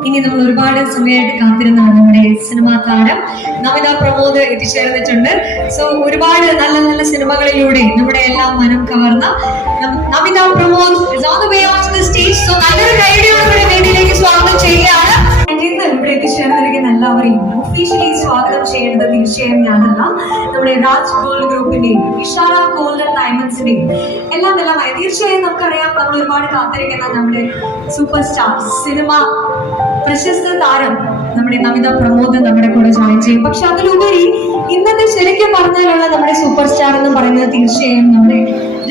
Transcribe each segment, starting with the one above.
ഇനി നമ്മൾ ഒരുപാട് സമയമായിട്ട് കാത്തിരുന്നാണ് നമ്മുടെ സിനിമാ താരം നമിത പ്രമോദ് എത്തിച്ചേർന്നിട്ടുണ്ട്. സോ ഒരുപാട് നല്ല നല്ല സിനിമകളിലൂടെ നമ്മുടെ എല്ലാം മനം കവർന്ന Namitha Pramod is on the way onto the stage. So നല്ലൊരു കൈഡിയോടെ വേദിയിലേക്ക് സ്വാഗതം ചെയ്യുകയാണ്. ഇന്ന് ഇവിടെ എത്തിച്ചേർന്നിരിക്കുന്ന എല്ലാവരെയും ഒഫീഷ്യലി സ്വാഗതം ചെയ്യേണ്ടത് തീർച്ചയായും ഞാനല്ല, നമ്മുടെ രാജ് ഗോൾഡ് ഗ്രൂപ്പിന്റെയും ഇഷാര ഗോൾഡൻ ഡയമണ്ട്സിന്റെയും എല്ലാമായി. തീർച്ചയായും നമുക്കറിയാം, നമ്മൾ ഒരുപാട് കാത്തിരിക്കുന്ന നമ്മുടെ സൂപ്പർ സ്റ്റാർ സിനിമ പ്രശസ്ത താരം നമ്മുടെ നമിത പ്രമോദ് നമ്മുടെ കൂടെ ജോയിൻ ചെയ്യും. പക്ഷെ അതിലുപരി ഇന്നത്തെ ശരിക്കും പറഞ്ഞാലുള്ള നമ്മുടെ സൂപ്പർ സ്റ്റാർ എന്ന് പറയുന്നത് തീർച്ചയായും നമ്മുടെ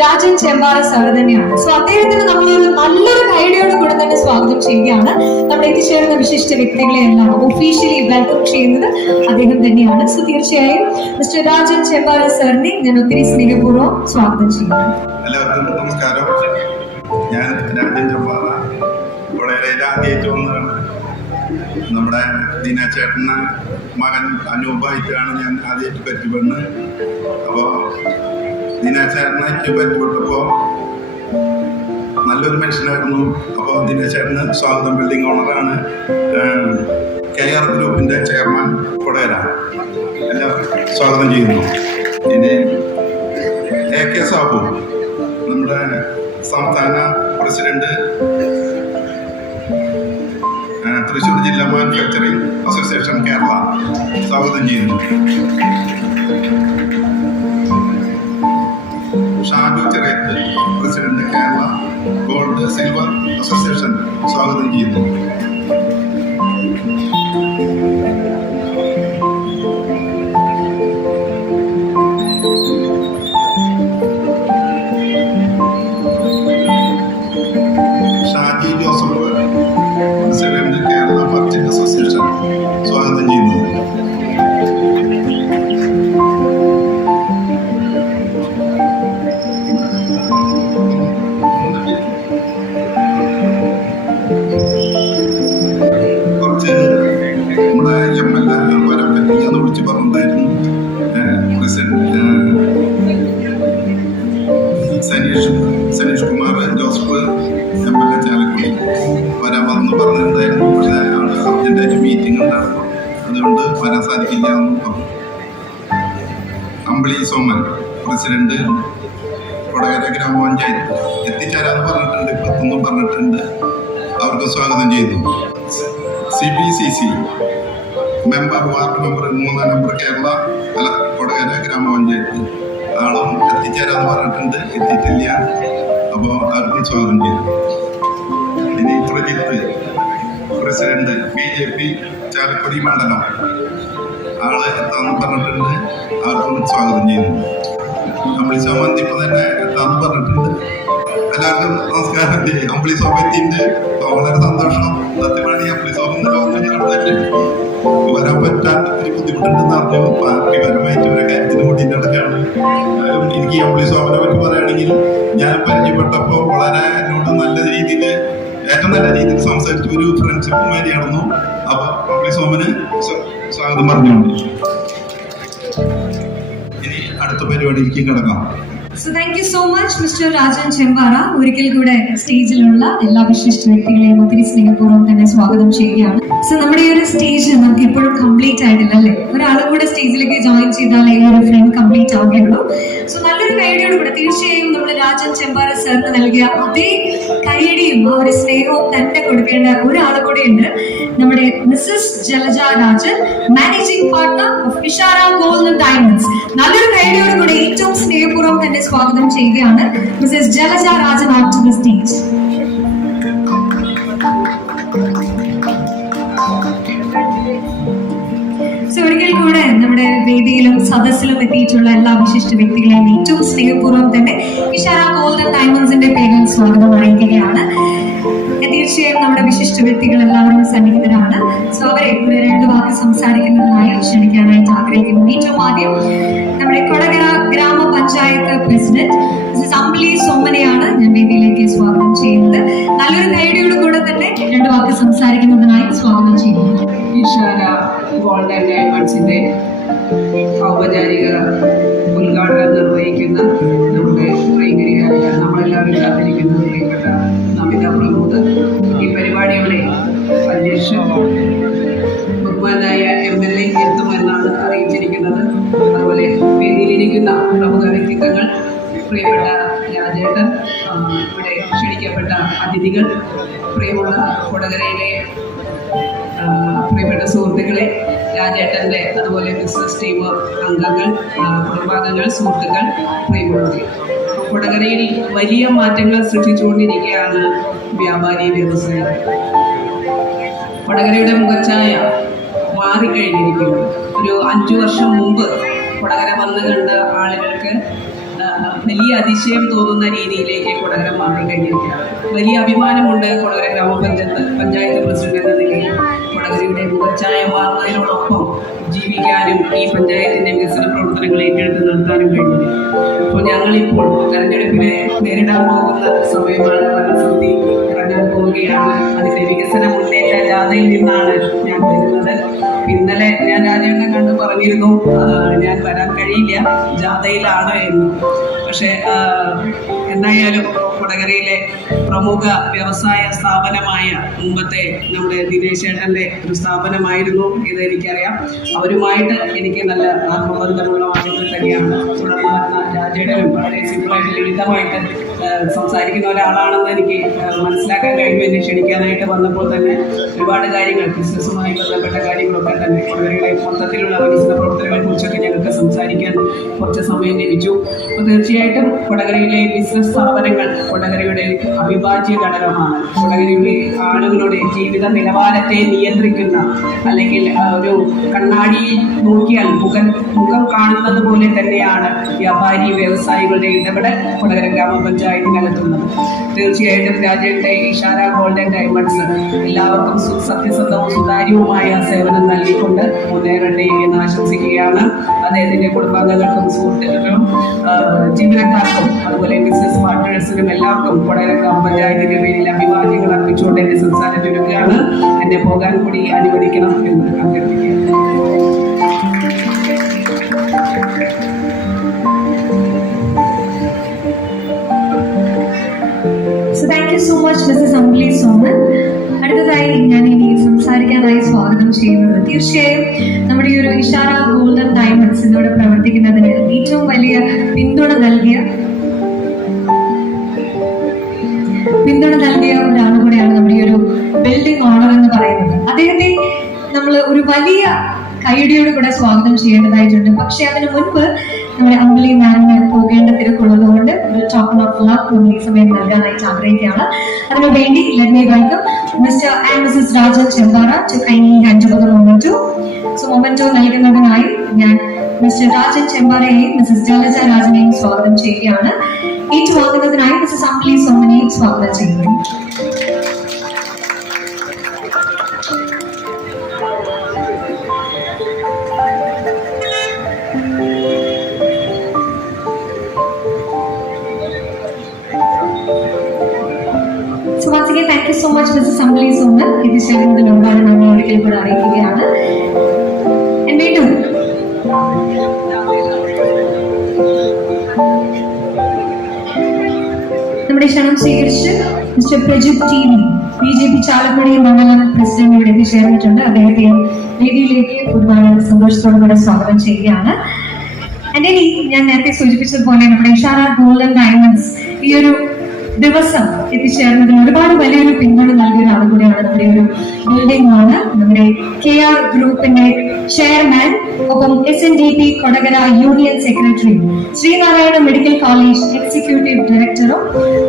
രാജൻ ചെമ്പാറ സാർ തന്നെയാണ്. സോ അദ്ദേഹത്തിന് നമ്മളൊരു നല്ലൊരു ഐഡിയയോട് കൂടെ തന്നെ സ്വാഗതം ചെയ്യുകയാണ്. നമ്മുടെ എത്തിച്ചേരുന്ന വിശിഷ്ട വ്യക്തികളെ എല്ലാം ഒഫീഷ്യലി വെൽക്കം ചെയ്യുന്നത് അദ്ദേഹം തന്നെയാണ്. സോ തീർച്ചയായും മിസ്റ്റർ രാജൻ ചെമ്പാറ സാറിനെ ഞാൻ ഒത്തിരി സ്നേഹപൂർവ്വം സ്വാഗതം ചെയ്യുന്നു. എല്ലാവർക്കും നമസ്കാരം. ഞാൻ രാജൻ ചെമ്പാറ. ആദ്യമായിട്ട് വന്നതാണ്. നമ്മുടെ ദീനാചേട്ടന് മകൻ അനൂപായിട്ടാണ് ഞാൻ ആദ്യമായിട്ട് പരിചയപ്പെടുന്നത്. അപ്പോൾ ദീനാചേട്ടനായിട്ട് പരിചയപ്പെട്ടപ്പോൾ നല്ലൊരു മനുഷ്യനായിരുന്നു. അപ്പോൾ ദീനാചേട്ടന് സ്വാഗതം ബിൽഡിംഗ് ഓണറാണ്, KR ഗ്രൂപ്പിൻ്റെ ചെയർമാൻ കൊടകര. എല്ലാം സ്വാഗതം ചെയ്യുന്നു. ഇനി AK സാബു, നമ്മുടെ സംസ്ഥാന പ്രസിഡന്റ്, തൃശ്ശൂർ ജില്ലാ മാനുഫാക്ചറിംഗ് അസോസിയേഷൻ കേരള, സ്വാഗതം ചെയ്യുന്നു. Shaju Cheriyath, president Kerala gold silver association, സ്വാഗതം ചെയ്യുന്നു. Shaji Joseph, president Kerala merchant association, സ്വാഗതം ചെയ്യുന്നു. കുറച്ച് നമ്മുടെ MLA വരാൻ പറ്റി എന്ന് വിളിച്ച് പറഞ്ഞിട്ടുണ്ടായിരുന്നു. President Saneesh Kumar Joseph MLA Chalakudy വരാൻ വന്ന് പറഞ്ഞിട്ടുണ്ടായിരുന്നു. പക്ഷേ അർജന്റായിട്ട് മീറ്റിംഗ് ഉണ്ടായിരുന്നു, അതുകൊണ്ട് വരാൻ സാധിക്കില്ല എന്ന് പറഞ്ഞു. അമ്പിളി സോമൻ, പ്രസിഡന്റ് കൊടകര ഗ്രാമപഞ്ചായത്ത്, എത്തിച്ചേരാന്ന് പറഞ്ഞിട്ടുണ്ട്, ഇപ്പത്തൊന്നും പറഞ്ഞിട്ടുണ്ട്. അവർക്ക് സ്വാഗതം ചെയ്തു. CBCC member, ward member 3-ാം number Kerala Kodakara ഗ്രാമപഞ്ചായത്ത്, ആളും എത്തിച്ചേരാന്ന് പറഞ്ഞിട്ടുണ്ട്, എത്തിയിട്ടില്ല. അപ്പോൾ അവർക്കും സ്വാഗതം ചെയ്തു. ഇനി പ്രജിത്ത്, പ്രസിഡന്റ് BJP ചാലക്കുടി മണ്ഡലം, ആള് എത്താന്ന് പറഞ്ഞിട്ടുണ്ട്, അവർക്കും സ്വാഗതം ചെയ്യുന്നു. അമ്പിളി സോമൻ ഇപ്പൊ തന്നെ എത്താന്ന് പറഞ്ഞിട്ടുണ്ട്. എല്ലാവർക്കും നമസ്കാരം. അമ്പിളി സോമത്തിന്റെ വളരെ സന്തോഷം. സത്യമാണ്, അമ്പിളി സോമൻ വരാൻ പറ്റാൻ ഒത്തിരി ബുദ്ധിമുട്ടുണ്ടെന്ന് അറിഞ്ഞു. പാർട്ടിപരമായിട്ട് ഒരു കാര്യത്തിന് കൂടി നടക്കുകയാണ്. എനിക്ക് അമ്പിളി സോമനെ പറ്റി പറയുകയാണെങ്കിൽ, ഞാൻ പരിചയപ്പെട്ടപ്പോൾ വളരെ എന്നോട് നല്ല രീതിയിൽ, ഏറ്റവും നല്ല രീതിയിൽ സംസാരിച്ച ഒരു ഫ്രണ്ട്ഷിപ്പ് മാതിരിയാണെന്നു. അപ്പൊ അമ്പിളി സോമന് സ്വാഗതം പറഞ്ഞുകൊണ്ട് ഇനി അടുത്ത പരിപാടിയിലേക്ക് കിടക്കാം. So thank you so much Mr. Rajan Chembara. ഒരിക്കൽ കൂടെ സ്റ്റേജിലുള്ള എല്ലാ വിശിഷ്ട വ്യക്തികളെയും ഒത്തിരി സ്നേഹപൂർവ്വം തന്നെ സ്വാഗതം ചെയ്യുകയാണ്. സോ നമ്മുടെ ഈ ഒരു സ്റ്റേജ് നമുക്ക് ഇപ്പോഴും കംപ്ലീറ്റ് ആയിട്ടില്ല അല്ലേ? ഒരാളും കൂടെ സ്റ്റേജിലേക്ക് ജോയിൻ ചെയ്താലേ ഈ ഒരു ഫ്രെയിം കംപ്ലീറ്റ് ആവുകയുള്ളൂ. സോ നല്ലൊരു കൈയടിയോട് കൂടെ തീർച്ചയായും നമ്മുടെ രാജൻ ചെമ്പാറ സാറിന് നൽകിയ അതേ കൈയടിയും ആ ഒരു സ്നേഹവും തന്നെ കൊടുക്കേണ്ട ഒരാൾ കൂടെ ഉണ്ട്. നമ്മുടെ Mrs Jalaja Rajan, managing partner of Ishara golden diamonds. നല്ലൊരു കൈയടിയോട് കൂടെ ഏറ്റവും സ്നേഹപൂർവ്വം തന്നെ സ്വാഗതം ചെയ്യുകയാണ് Mrs Jalaja Rajan on to the stage. ഒരിക്കൽ കൂടെ നമ്മുടെ വേദിയിലും സദസ്സിലും എത്തിയിട്ടുള്ള എല്ലാ വിശിഷ്ട വ്യക്തികളെയും ഏറ്റവും സ്നേഹപൂർവ്വം തന്നെ ഇഷാര ഗോൾഡൻ ഡയമണ്ട്സിന്റെ പേരിൽ സ്വാഗതം അറിയിക്കുകയാണ്. തീർച്ചയായും നമ്മുടെ വിശിഷ്ട വ്യക്തികൾ എല്ലാവരും സന്നിഹിതരാണ്. സോ അവരെ ഒരു 2 വാക്ക് സംസാരിക്കുന്നതിനായി ക്ഷണിക്കാനായിട്ട് ആഗ്രഹിക്കുന്നു. ഏറ്റവും ആദ്യം നമ്മുടെ കൊടകര ഗ്രാമപഞ്ചായത്ത് പ്രസിഡന്റ് മിസ്സസ് അമ്പിളി സോമനെയാണ് ഞാൻ വേദിയിലേക്ക് സ്വാഗതം ചെയ്യുന്നത്. നല്ലൊരു കൈയടിയോട് കൂടെ തന്നെ 2 വാക്ക് സംസാരിക്കുന്നതിനായി സ്വാഗതം ചെയ്യുന്നു. ഇഷാര ഗോൾഡൻ ഡയമണ്ട്സിന്റെ ഔപചാരിക ഉദ്ഘാടനം നിർവഹിക്കുന്ന നമ്മുടെ പ്രിയങ്കരിയായ നമ്മളെല്ലാവരും കാത്തിരിക്കുന്ന പ്രിയപ്പെട്ട നമിത പ്രമോദ് ഈ പരിപാടിയുടെ അധ്യക്ഷൻ ബഹുമാനായ MLA എത്തുമെന്നാണ് അറിയിച്ചിരിക്കുന്നത്. അതുപോലെ വേദിയിലിരിക്കുന്ന പ്രമുഖ വ്യക്തിത്വങ്ങൾ, പ്രിയപ്പെട്ട രാജേട്ടൻ, ഇവിടെ ക്ഷണിക്കപ്പെട്ട അതിഥികൾ, പ്രിയമുള്ള കൊടകരയിലെ പ്രിയപ്പെട്ട സുഹൃത്തുക്കളെ, രാജേട്ടൻ്റെ അതുപോലെ ബിസിനസ് ടീം അംഗങ്ങൾ, കുടുംബാംഗങ്ങൾ, സുഹൃത്തുക്കൾ, പ്രിയമുള്ളവർ, കൊടകരയിൽ വലിയ മാറ്റങ്ങൾ സൃഷ്ടിച്ചുകൊണ്ടിരിക്കുകയാണ് വ്യാപാരി വ്യവസായം. കൊടകരയുടെ മുഖച്ഛായ മാറിക്കഴിഞ്ഞിരിക്കുന്നു. ഒരു 5 വർഷം മുമ്പ് കൊടകര വന്നു കണ്ട ആളുകൾക്ക് വലിയ അതിശയം തോന്നുന്ന രീതിയിലേക്ക് കൊടകര മാറിക്കഴിഞ്ഞിരിക്കുകയാണ്. വലിയ അഭിമാനമുണ്ട് കൊടകര പഞ്ചായത്ത് പ്രസിഡന്റ് എന്ന നിലയിൽ കൊടകരയുടെ മുഖച്ഛായ മാറുന്നതിനോടൊപ്പം ജീവിക്കാനും ഈ പഞ്ചായത്തിന്റെ വികസന പ്രവർത്തനങ്ങൾ ഏറ്റെടുത്ത് നിർത്താനും കഴിഞ്ഞു. അപ്പോൾ ഞങ്ങളിപ്പോൾ തെരഞ്ഞെടുപ്പിനെ നേരിടാൻ പോകുന്ന സമയമാണ്. ഭരണസമിതി ഇറങ്ങാൻ പോവുകയാണ്. അതിന്റെ വികസന മുന്നേറ്റ ജാഥയിൽ നിന്നാണ് ഞാൻ വരുന്നത്. ഇന്നലെ ഞാൻ രാജേട്ടനെ കണ്ടു പറഞ്ഞിരുന്നു ഞാൻ വരാൻ കഴിയില്ല, ജാഥയിലാണ് എന്ന്. പക്ഷെ എന്തായാലും കൊടകരയിലെ പ്രമുഖ വ്യവസായ സ്ഥാപനമായ മുമ്പത്തെ നമ്മുടെ ദിനേശ് ചേട്ടൻ്റെ ഒരു സ്ഥാപനമായിരുന്നു ഇത്, എനിക്കറിയാം. അവരുമായിട്ട് എനിക്ക് നല്ല ആത്മബന്ധമുള്ള ആളുകൾ തന്നെയാണ്. തുടർന്ന് വരുന്ന രാജേട്ടനും വളരെ സിമ്പിളായിട്ട് ലളിതമായിട്ട് സംസാരിക്കുന്ന ഒരാളാണെന്ന് എനിക്ക് മനസ്സിലാക്കാൻ കഴിഞ്ഞു. എന്നെ ക്ഷണിക്കാനായിട്ട് വന്നപ്പോൾ തന്നെ ഒരുപാട് കാര്യങ്ങൾ, ബിസിനസ്സുമായി ബന്ധപ്പെട്ട കാര്യങ്ങളൊക്കെ തന്നെ കൊടകരയുടെ മൊത്തത്തിലുള്ള വികസന പ്രവർത്തനങ്ങളെ കുറിച്ചൊക്കെ ഞങ്ങൾക്ക് സംസാരിക്കാൻ കുറച്ച് സമയം ലഭിച്ചു. അപ്പോൾ തീർച്ചയായിട്ടും കൊടകരയിലെ ബിസിനസ് സ്ഥാപനങ്ങൾ കൊടകരയുടെ അവിഭാജ്യ ഘടകമാണ്. കൊടകരയുടെ ആളുകളുടെ ജീവിത നിലവാരത്തെ നിയന്ത്രിക്കുന്ന, അല്ലെങ്കിൽ ഒരു കണ്ണാടിയിൽ നോക്കിയാൽ മുഖം കാണുന്നത് പോലെ തന്നെയാണ് വ്യാപാരി വ്യവസായികളുടെ ഇടപെടൽ കൊടകര ഗ്രാമപഞ്ചായത്തിനകത്തുള്ളത്. തീർച്ചയായിട്ടും രാജ്യത്തെ ഇഷാര ഗോൾഡൻ ഡയമണ്ട്സ് എല്ലാവർക്കും സത്യസന്ധവും സുതാര്യവുമായ സേവനം നൽകിക്കൊണ്ട് മുന്നേറട്ടെ എന്ന് ആശംസിക്കുകയാണ്. അദ്ദേഹത്തിന്റെ കുടുംബാംഗങ്ങൾക്കും സുഹൃത്തുക്കൾക്കും ജീവനക്കാർക്കും അതുപോലെ ബിസിനസ് പാർട്ട്നേഴ്സിനും എല്ലാവർക്കും കൊടകര ഗ്രാമപഞ്ചായത്തിന്റെ പേരിൽ അഭിവാദ്യങ്ങൾ അർപ്പിച്ചുകൊണ്ട് എന്റെ സംസാരം ചുരുക്കുകയാണ്. എന്നെ പോകാൻ കൂടി അനുവദിക്കണം എന്ന് അഭ്യർത്ഥിക്കുകയാണ്. So thank you so much, Mrs. Ambali Soman. അടുത്തതായി ഞാൻ ഇനി സംസാരിക്കാനായി സ്വാഗതം ചെയ്യുന്നത് തീർച്ചയായും നമ്മുടെ ഈ ഒരു ഇഷാര ഗോൾഡൻ ഡയമണ്ട്സ് ഇതോടെ പ്രവർത്തിക്കുന്നതിന് ഏറ്റവും വലിയ പിന്തുണ നൽകിയ ഒരാൾ കൂടെയാണ് നമ്മുടെ ഈ ഒരു ബിൽഡിംഗ് ഓണർ എന്ന് പറയുന്നത്. അദ്ദേഹത്തെ നമ്മൾ ഒരു വലിയ കൈയടിയോട് കൂടെ സ്വാഗതം ചെയ്യേണ്ടതായിട്ടുണ്ട്. പക്ഷെ അതിനു മുൻപ് നമ്മുടെ അമ്പലി മാമിന് പോകേണ്ട തിരക്കുള്ളത് കൊണ്ട് ഒരു ടോക്കൺ ഓഫ് ലവ് നമ്മൾ ഈ സമയം നൽകാനായിട്ട് ആഗ്രഹിക്കുകയാണ്. അതിനുവേണ്ടി let me welcome Mr. and Mrs. Rajan Chembara to kindly hand over the memento. So memento നൽകുന്നതിനായി ഞാൻ മിസ്റ്റർ രാജൻ ചെമ്പാറയെയും മിസസ് ജലജ രാജനെയും സ്വാഗതം ചെയ്യുകയാണ്. ഏറ്റുവാങ്ങുന്നതിനായി മിസസ് അമ്പലി സോമനെയും സ്വാഗതം ചെയ്യുന്നു. So once again, thank you so much, Mrs. Ambali Soman. എത്തിച്ചേരുന്നതിന് ഒരുപാട് നന്ദി ഒരിക്കൽ കൂടെ അറിയിക്കുകയാണ്. വീണ്ടും നമ്മുടെ ക്ഷണം സ്വീകരിച്ച് mister Prajith TV BJP Chalakudy മണ്ഡലം പ്രസിഡന്റ് ഇവിടെ എത്തിച്ചേർന്നിട്ടുണ്ട്. അദ്ദേഹത്തെ വേദിയിലേക്ക് ഒരുപാട് സന്തോഷത്തോടുകൂടെ സ്വാഗതം ചെയ്യുകയാണ്. ഇനി ഞാൻ നേരത്തെ സൂചിപ്പിച്ചതുപോലെ നമ്മുടെ ഇഷാര ഗോൾഡൻ ഡയമണ്ട്സ് ഈ ഒരു ദിവസം എത്തിച്ചേർന്നതിന് ഒരുപാട് വലിയൊരു പിന്തുണ നൽകിയ ഒരാൾ കൂടിയാണ്. നമ്മുടെ ഒരു ബിൽഡിംഗ് ആണ് നമ്മുടെ KR ഗ്രൂപ്പിന്റെ ചെയർമാൻ, ഒപ്പം SNDP Kodakara union secretary, Sreenarayana medical college executive ഡയറക്ടറും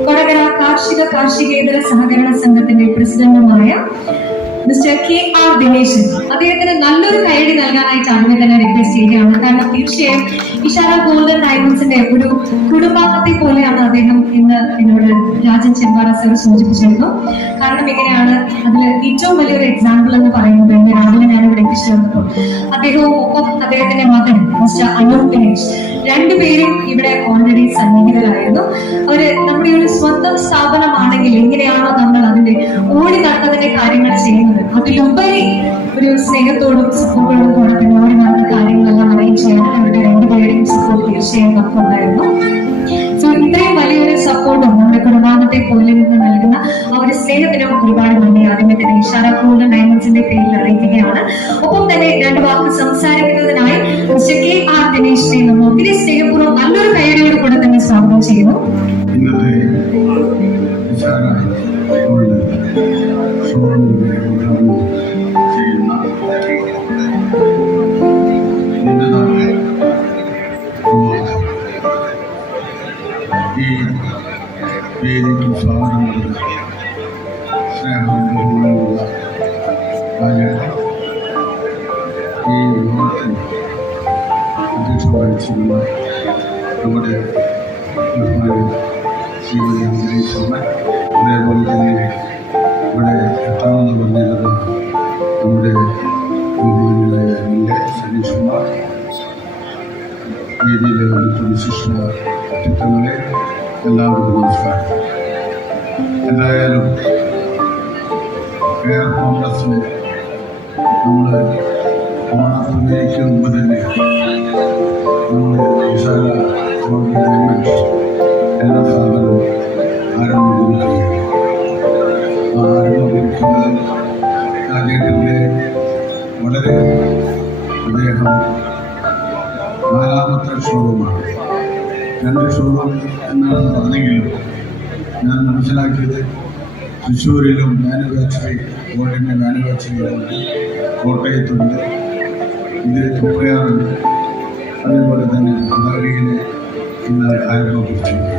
കൊടകര കാർഷികേതര സഹകരണ സംഘത്തിന്റെ പ്രസിഡന്റുമായ മിസ്റ്റർ KR ദിനേശൻ. അദ്ദേഹത്തിന് നല്ലൊരു കൈയടി നൽകാനായിട്ട് ആദ്യമേ തന്നെ റിക്വസ്റ്റ് ചെയ്യുകയാണ്. കാരണം തീർച്ചയായും ഇഷാര ഗോൾഡൻ ഡയമണ്ട്സിന്റെ ഒരു കുടുംബാംഗത്തെ പോലെയാണ് അദ്ദേഹം ഇന്ന് എന്നോട് രാജൻ ചെമ്പാറ സർ സൂചിപ്പിച്ചിരുന്നു. കാരണം എങ്ങനെയാണ് അതിൽ ഏറ്റവും വലിയൊരു എക്സാമ്പിൾ എന്ന് പറയുന്നത്, ഇന്ന് രാവിലെ ഞാൻ ഇവിടെ എത്തിച്ചേർന്നപ്പോൾ അദ്ദേഹവും ഒപ്പം അദ്ദേഹത്തിന്റെ മകൻ മിസ്റ്റർ അനൂപ് ദിനേശ് രണ്ടുപേരും ഇവിടെ ഓൾറെഡി സന്നിഹിതരായിരുന്നു. അവര് നമ്മുടെ ഒരു സ്വന്തം സ്ഥാപനമാണെങ്കിൽ എങ്ങനെയാണോ നമ്മൾ അതിന്റെ ഓടി നടന്നതിന്റെ കാര്യങ്ങൾ ചെയ്യുന്നത്, അതിലുപരി ഒരു സ്നേഹത്തോടും സപ്പോർട്ടോടും കൂടെ പിന്നെ ഓടി നടന്ന കാര്യങ്ങളെല്ലാം അറേഞ്ച് ചെയ്യാൻ അവരുടെ രണ്ടുപേരുടെയും സപ്പോർട്ട് തീർച്ചയായും നമുക്കുണ്ടായിരുന്നു. സോ ഇത്രയും വലിയൊരു സപ്പോർട്ടും നമ്മുടെ കുടുംബാംഗത്തെ പോലെ നിന്ന് നൽകുന്ന ആ ഒരു സ്നേഹത്തിനും ഒരുപാട് നന്ദി ആദ്യമേ തന്നെ ഇഷാര ഗോൾഡൻ ഡയമണ്ട്സിന്റെ പേരിൽ അറിയിക്കുകയാണ്. ഒപ്പം തന്നെ രണ്ട് വാക്ക് സംസാരിക്കുന്നതിനായി മിസ്റ്റർ KR ദിനേശിനെ നമ്മൾ ഒത്തിരി സ്നേഹപൂർവ്വം നല്ലൊരു കൈയടിയോട് കൂടെ തന്നെ സ്വാഗതം ചെയ്യുന്നു. ഇന്നത്തെ ഇഷാര ഗോൾഡ് ഷോറൂമിന്റെ ഉദ്ഘാടനം ചെയ്യുന്ന ഈ വേദിക്ക് സ്വാഗതം നൽകുന്ന സ്നേഹവും ബഹുമാനമുള്ള രാജേട്ടൻ, ഈ യോഗത്തിൽ അധ്യക്ഷം വഹിച്ചിരുന്ന നമ്മുടെ ബഹുമാന്യ ശ്രീമതി അഞ്ജലി ശർമ്മൻ, അതേപോലെ തന്നെ ഇവിടെ എത്താമെന്ന് പറഞ്ഞിരുന്ന നമ്മുടെ ബഹുമാന്യരായ MLA സനീഷ് കുമാർ, വേദിയിലെ ഒരു വിശിഷ്ട വ്യക്തിത്വങ്ങളെ എല്ലാവർക്കും നമസ്കാരം. എന്തായാലും KR കോൺഗ്രസിന് നമ്മൾ ഓണത്തിലേക്ക് മുമ്പ് തന്നെ നമ്മൾ ഇഷാര ഗോൾഡ് ഡയമണ്ട്സ് എന്ന സ്ഥാപനം ആരംഭിക്കുകയാണ്. ആ ആരംഭിക്കുന്നത് രാജ്യത്തിൻ്റെ വളരെ അദ്ദേഹം നാലാമത്തെ ഷോറൂമാണ്. 2 ഷോറൂം എന്നാണ് പറഞ്ഞെങ്കിലും ഞാൻ മനസ്സിലാക്കിയത് തൃശ്ശൂരിലും മാനുഫാക്ചറിങ് ഗോൾഡിൻ്റെ മാനുഫാക്ചറിംഗുണ്ട്, കോട്ടയത്തുണ്ട്, ഇത് തുപ്പയാറുണ്ട്, അതേപോലെ തന്നെ കുടാരിയിലെ ഇന്ന് ആരംഭിച്ചിട്ടുണ്ട്.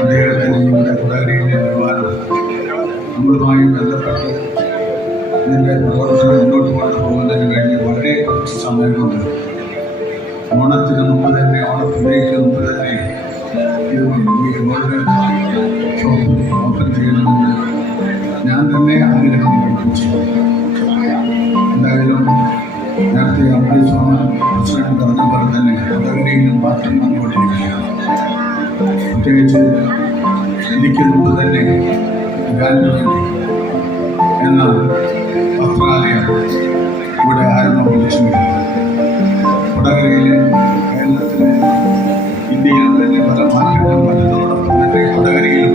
അദ്ദേഹത്തിന് ഇവിടെ കുടാരിയിലെ നിർമ്മാണം നമ്മളുമായി ബന്ധപ്പെട്ട് ഇതിൻ്റെ പ്രവർത്തനം മുന്നോട്ട് കൊണ്ടുപോകുന്നതിന് വേണ്ടി വളരെ കുറച്ച് സമയം കൊണ്ട് ഓണത്തിന് മുമ്പ് തന്നെ, ഓണത്തിലേക്ക് മുമ്പ് തന്നെ ഈ ഗോൾഡ് ഷോപ്പ് ഓപ്പൺ ചെയ്യണമെന്ന് ഞാൻ തന്നെ ആഗ്രഹം കഴിപ്പിച്ചു. എന്തായാലും നേരത്തെ അമ്പിളി സ്വാമി പ്രസിഡന്റ് പറഞ്ഞ പോലെ തന്നെ കൊടകരയിലും മാറ്റം വന്നുകൊണ്ടിരിക്കുകയാണ്. പ്രത്യേകിച്ച് എനിക്ക് മുമ്പ് തന്നെ ഗാന്ധി എന്ന വസ്ത്രാലയം ഇവിടെ ആരംഭിച്ചു. കൊടകരയിലെ കേരളത്തിലെ ഇന്ത്യയിൽ തന്നെ പല മാറ്റങ്ങൾ വരുന്നതോടൊപ്പം തന്നെ കൊടകരയിലും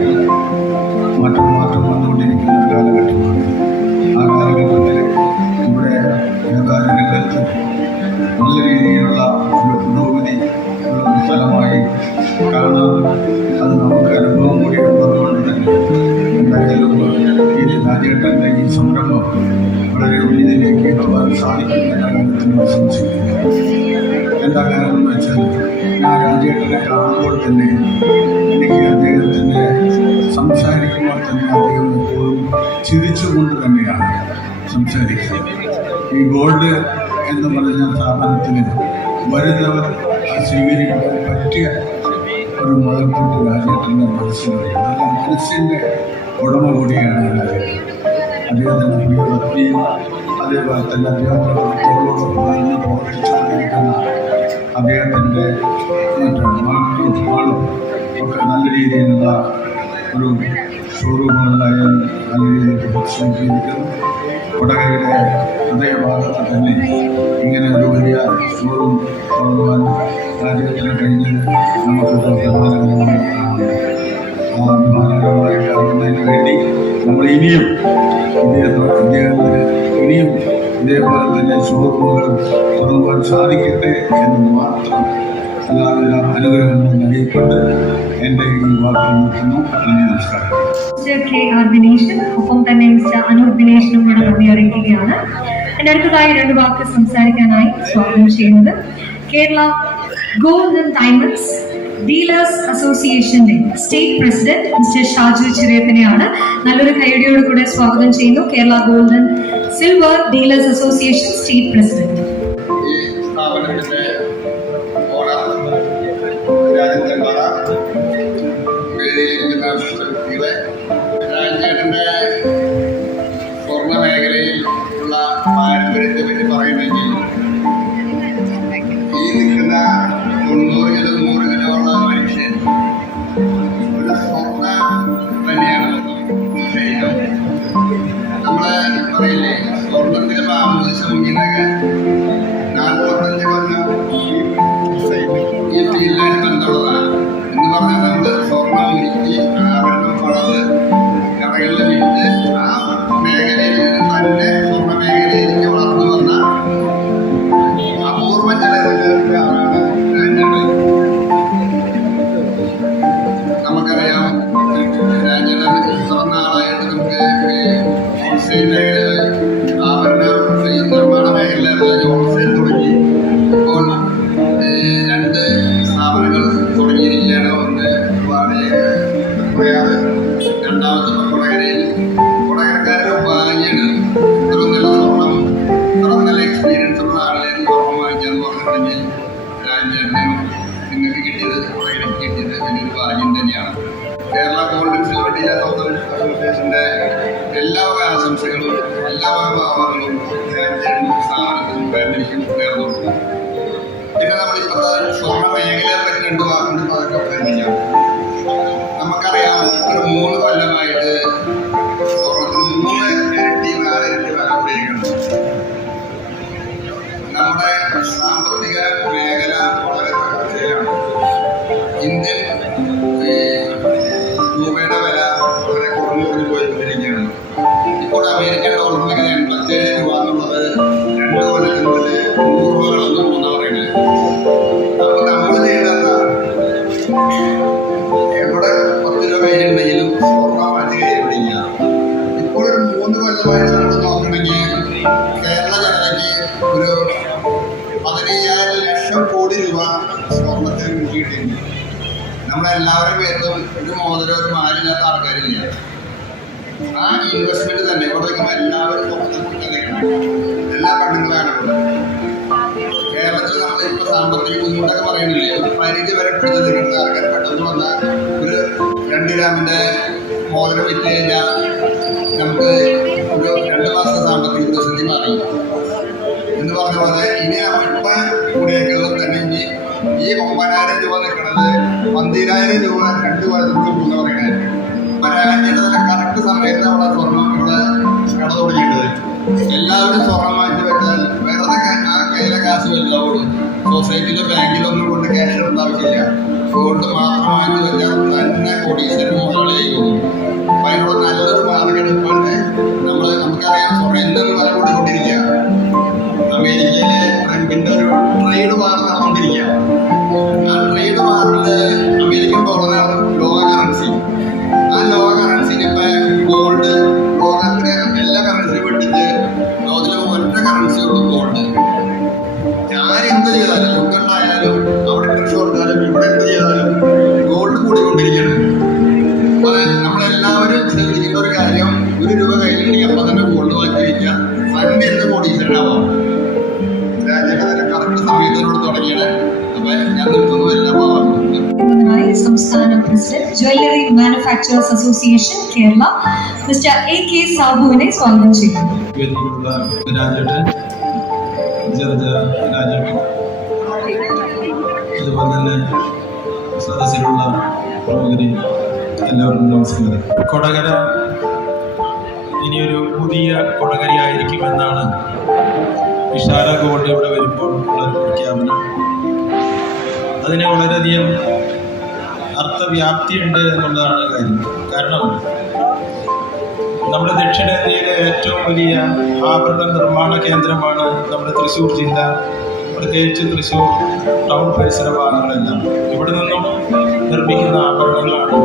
മാറ്റം വന്നുകൊണ്ടിരിക്കുന്ന ഒരു കാലഘട്ടമാണ്. ആ കാലഘട്ടത്തിൽ ഇവിടെ വ്യാപാര രംഗത്ത് നല്ല രീതിയിലുള്ള ഒരു പുരോഗതി ഉള്ള ഒരു സ്ഥലമായി കാണാൻ അത് നമുക്ക് അനുഭവം കൂടി ഉള്ളതുകൊണ്ട് തന്നെ എന്തായാലും ഈ രാജേട്ടൻ്റെ ഈ സംരംഭം വളരെ ഉന്നതിയിലേക്ക് എത്തുവാൻ സാധിക്കുമെന്ന കാര്യത്തിൽ സംശയിക്കുന്നു. എന്താ കാരണം എന്ന് വെച്ചാൽ ഞാൻ രാജേട്ടനെ കാണുമ്പോൾ തന്നെ എനിക്ക് അദ്ദേഹത്തിൻ്റെ സംസാരിക്കുമ്പോൾ തന്നെ അദ്ദേഹം എപ്പോഴും ചിരിച്ചുകൊണ്ട് തന്നെയാണ് സംസാരിക്കുന്നത്. ഈ ഗോൾഡ് എന്ന് പറഞ്ഞ സ്ഥാപനത്തിൽ വരുന്നവർ സ്വീകരിക്കാൻ പറ്റിയ ഒരു മുതൽക്കൂട്ട് രാജേട്ടൻ്റെ മനസ്സിലുണ്ട്. നല്ല മനസ്സിൻ്റെ ഉടമ കൂടിയാണ് രാജേട്ടൻ. അദ്ദേഹത്തിൻ്റെ പ്രിയ പത്നിയും അതേപോലെ തന്നെ അദ്ദേഹത്തോടൊപ്പം നിന്ന് പ്രവർത്തിച്ചുകൊണ്ടിരിക്കുന്ന അദ്ദേഹത്തിൻ്റെ മക്കളും ഒക്കെ നല്ല രീതിയിലുള്ള ഒരു ഷോറൂമുകളിലായാലും നല്ല രീതിയിൽ പ്രോത്സാഹിപ്പിക്കുന്നു. കൊടകരയുടെ ഹൃദയഭാഗത്ത് തന്നെ ഇങ്ങനെ ഒരു വലിയ ഷോറൂം തുടങ്ങുവാൻ രാജ്യത്തിന് കഴിഞ്ഞത് നമുക്കൊരു അഭിമാനകരമായി കാണുന്നു. ആ അഭിമാനകരമായി കാണുന്നതിന് വേണ്ടി നമ്മൾ ഇനിയും ഇദ്ദേഹത്തിന് ഇനിയും ഇതേപോലെ തന്നെ ഷോറൂമുകൾ തുടങ്ങുവാൻ സാധിക്കട്ടെ എന്ന് മാത്രം എല്ലാവിധ അനുഗ്രഹങ്ങളും നൽകിക്കൊണ്ട് എൻ്റെ ഈ വാക്കുകൾ നിർത്തുന്നു. നന്ദി, നമസ്കാരം. മിസ്റ്റർ KR ദിനേശൻ, ഒപ്പം തന്നെ മിസ്റ്റർ അനൂപ് ദിനേശിനും കൂടെ നന്ദി അറിയിക്കുകയാണ്. എൻ്റെ അടുത്തതായി 2 വാക്ക് സംസാരിക്കാനായി സ്വാഗതം ചെയ്യുന്നത് കേരള ഗോൾഡൻ ഡയമണ്ട്സ് ഡീലേഴ്സ് അസോസിയേഷന്റെ സ്റ്റേറ്റ് പ്രസിഡന്റ് മിസ്റ്റർ ഷാജു ചിറയത്തിനെയാണ്. നല്ലൊരു കൈയടിയോട് കൂടെ സ്വാഗതം ചെയ്യുന്നു. Kerala golden silver dealers association state president. ഈ സ്ഥാപനത്തിന്റെ ഓണർ രാജേന്ദ്രൻപാറ, വേദിയിലിരിക്കുന്ന വ്യക്തികളെ, രാജേട്ടന്റെ സ്വർണ്ണ മേഖലയിൽ ഉള്ള പാരമ്പര്യത്തെ പറ്റി പറയുന്നെങ്കിൽ ഈ നിൽക്കുന്ന 90 കിലോ 100 കിലോ ഉള്ള മനുഷ്യൻ ഒരു സ്വർണ്ണ തന്നെയാണ് ശരീരം. നമ്മള് പറയില്ലേ, സ്വർണ്ണത്തിന് ആമോദിച്ച മുങ്ങിനൊക്കെ 45 കൊല്ലം ഈ ഫീൽഡിലായിട്ട് ബന്ധമുള്ളതാണ് എന്ന് ആഭരണ നിർമ്മാണ മേഖലയിലുള്ള ഹോൾസെയിൽ തുടങ്ങി ഇപ്പോൾ 2 സ്ഥാപനങ്ങൾ തുടങ്ങിയിരിക്കുകയാണ്. ഒന്ന് പറയാതെ, രണ്ടാമത്തെ കൊടകരയിൽ. കൊടകരക്കാരുടെ ഭാഗ്യാണ് ഇത്ര നല്ല സ്വർണം, ഇത്ര നല്ല എക്സ്പീരിയൻസ് ഉള്ള ആളുകളെ സ്വർണം വാങ്ങിക്കാന്ന് പറഞ്ഞിട്ടുണ്ടെങ്കിൽ രാജ്യത്തിനും നിങ്ങൾക്ക് കിട്ടിയത്, കൊടകരയ്ക്ക് കിട്ടിയത് വലിയൊരു ഭാഗ്യം തന്നെയാണ്. Kerala gold and silver dealers അസോസിയേഷന്റെ എല്ലാ ആശംസകളും എല്ലാ ഭാവങ്ങളും സ്ഥാപനത്തിനും ഫാമിലിക്കും നേർന്നു. പിന്നെ നമ്മളിപ്പോഴത്തെ സ്വർണ്ണ മേഖലയെ പറ്റി 2 വാക്കുകൾ പതൊക്കെ പരിഗണിക്കാം. നമുക്കറിയാം, ഒരു 3 കൊല്ലമായിട്ട് സ്വർണത്തിന് 3 ഇരട്ടി 4 ഇരട്ടി വില കൂടിയിരിക്കുന്നു. നമ്മുടെ സാമ്പത്തിക മേഖല വളരെ തകർച്ചയിലാണ്. ഇന്ത്യൻ രൂപയുടെ വില വളരെ കുറഞ്ഞു പോയിക്കൊണ്ടിരിക്കുകയാണ്. ഇപ്പോൾ അമേരിക്കൻ ഡോളറിന് 87 രൂപ എന്നുള്ളത് 2 കൊല്ലത്തിനുള്ളിൽ 100 രൂപ കടന്നു പോകുന്ന പറയുന്നത്. അപ്പൊ നമ്മൾ ചെയ്യേണ്ടത് എവിടെ 10 രൂപ കയ്യിലുണ്ടെങ്കിലും സ്വർണ്ണം മാറ്റി കയ്യിൽ പിടിക്കുക. ഇപ്പോൾ ഒരു 3 കൊല്ലമായിട്ട് നമ്മൾ നോക്കണമെങ്കിൽ കേരള ജനതയ്ക്ക് ഒരു 15,000 ലക്ഷം കോടി രൂപ സ്വർണത്തിന് മുൻകിയിട്ടുണ്ട്. നമ്മളെല്ലാവരും പേരും ഒരു മോതിരം ഒരു മാലില്ലാത്ത ആൾക്കാരില്ല. ആ ഇൻവെസ്റ്റ്മെന്റ് തന്നെ ഇവിടെ എല്ലാവരും സ്വർണ്ണത്തിൽ എല്ലാ പെണ്ണുങ്ങളാണ്. കേരളത്തിൽ നമ്മളിപ്പോ സാമ്പത്തിക ബുദ്ധിമുട്ടൊക്കെ പറയുന്നില്ലേ, ഒരു പരിധി വരെ പിടിച്ചു നിൽക്കുന്ന ആൾക്കാർ പെട്ടെന്ന് വന്നാൽ ഒരു 2 ഗ്രാമിന്റെ മോതിരം വിറ്റ് കഴിഞ്ഞാൽ നമുക്ക് ഒരു 2 മാസത്തെ സാമ്പത്തിക പ്രതിസന്ധി മാറി എന്ന് പറഞ്ഞ പോലെ ഇനി നമ്മളിപ്പോ കൂടിയേക്കുന്നത് തന്നെ ഇനി ഈ 9,000 രൂപ നിൽക്കുന്നത് 15,000 രൂപ 2 കൊല്ലത്തിനുള്ളിൽ പോകുന്ന പറയുന്നത്. അപ്പൊ രാജ്യത്തെ കറക്റ്റ് സമയത്ത് അവിടെ സ്വർണം ഇവിടെ കട തുടങ്ങിയിട്ടത്. എല്ലാവരും സ്വർണം മാറ്റി വെച്ചാൽ വെറുതെ ആ കയ്യിലെ കാശ് വലുതാവുള്ളൂ. സൊസൈറ്റിയിലെ ബാങ്കിലൊന്നും കൊണ്ട് ക്യാഷ് എടുത്ത ആവശ്യമില്ല. ഗോൾഡ് മാത്രം മാറ്റി വെച്ചാൽ തന്നെ കോടീശ്വരൻ മുതലാളിയായി പോകും. അപ്പൊ അതിനുള്ള നല്ലൊരു മാർഗം ഇപ്പോഴത്തെ നമുക്കറിയാം, സ്വർണ്ണം വില കൂടിക്കൊണ്ടിരിക്കുക. അമേരിക്കയിലെ ട്രംപിന്റെ ഒരു ട്രേഡ് വാർ നടന്നുകൊണ്ടിരിക്കുക. ആ ട്രേഡ് വാറില് അമേരിക്കൻ ഡോളറാണ് ലോക കറൻസി. ആ ലോക കറൻസിന് ഇപ്പൊ ഗോൾഡ് ലോകത്തിലെ എല്ലാ കറൻസിയും വിട്ടിട്ട് ലോകത്തിലെ ഒറ്റ കറൻസി ഉള്ളൂ ഗോൾഡ്. ആരെന്ത് ചെയ്താലും, യുദ്ധങ്ങളായാലും അവിടെ കൃഷി കൊടുത്താലും ഇവിടെ എന്ത് ചെയ്താലും ഗോൾഡ് കൂടിക്കൊണ്ടിരിക്കുകയാണ്. അപ്പൊ നമ്മളെല്ലാവരും ശ്രദ്ധിക്കേണ്ട ഒരു കാര്യം, 1 രൂപ കയ്യിലുണ്ടെങ്കിൽ അപ്പൊ തന്നെ ഗോൾഡ് മാറ്റി വയ്ക്കുക. തന്നെ ഇരുന്ന് കോടീശ്വരനാവാം. രാജ്യത്തെ കറക്റ്റ് സമയത്തിനോട് തുടങ്ങിയത്. അപ്പൊ ഞാൻ നിർത്തുന്നു. എല്ലാ ഭാവങ്ങളും സംസ്ഥാന president jewellery manufacturers association Kerala mister AK സാബുവിനെ സ്വാഗതം ചെയ്യുന്നു. അതുപോലെ തന്നെ സദസ്സിലുള്ള പ്രമുഖരെ എല്ലാവർക്കും നമസ്കാരം. കൊടകര ഇനിയൊരു പുതിയ കൊടകരയായിരിക്കുമെന്നാണ് വിശാല ഗോൾഡ് ഇവിടെ വരുമ്പോൾ ഉള്ള പ്രഖ്യാപനം. അതിന് വളരെയധികം അർത്ഥവ്യാപ്തിയുണ്ട് എന്നുള്ളതാണ് കാര്യം. കാരണം നമ്മുടെ ദക്ഷിണേന്ത്യയിലെ ഏറ്റവും വലിയ ആഭരണ നിർമ്മാണ കേന്ദ്രമാണ് നമ്മുടെ തൃശ്ശൂർ ജില്ല, പ്രത്യേകിച്ച് തൃശ്ശൂർ ടൗൺ പരിസര ഭാഗങ്ങളെല്ലാം. ഇവിടെ നിന്നും നിർമ്മിക്കുന്ന ആഭരണങ്ങളാണ്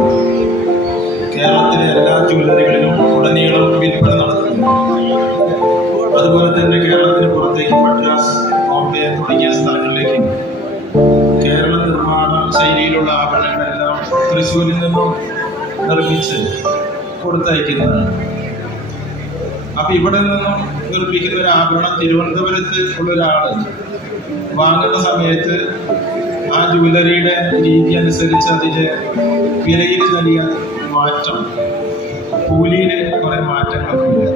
കേരളത്തിലെ എല്ലാ ജ്വല്ലറികളിലും ഉടനീളം വിൽപ്പന നടത്തുന്നത്. അതുപോലെ തന്നെ കേരളത്തിന് പുറത്തേക്ക് മദ്രാസ്, ബോംബെ തുടങ്ങിയ സ്ഥലങ്ങളിലേക്ക് കേരള നിർമ്മാണ ശൈലിയിലുള്ള ആഭരണങ്ങളെല്ലാം തൃശ്ശൂരിൽ നിന്നും നിർമ്മിച്ച് കൊടുത്തയക്കുന്നതാണ്. അപ്പൊ ഇവിടെ നിന്നും നിർമ്മിക്കുന്ന ഒരു ആഭരണം തിരുവനന്തപുരത്ത് ഉള്ള ഒരാള് വാങ്ങുന്ന സമയത്ത് ആ ജ്വല്ലറിയുടെ രീതി അനുസരിച്ച് അതിന്റെ വിലയിൽ വലിയ മാറ്റം, കൂലിയിൽ കുറെ മാറ്റങ്ങളൊക്കെ ഉണ്ട്.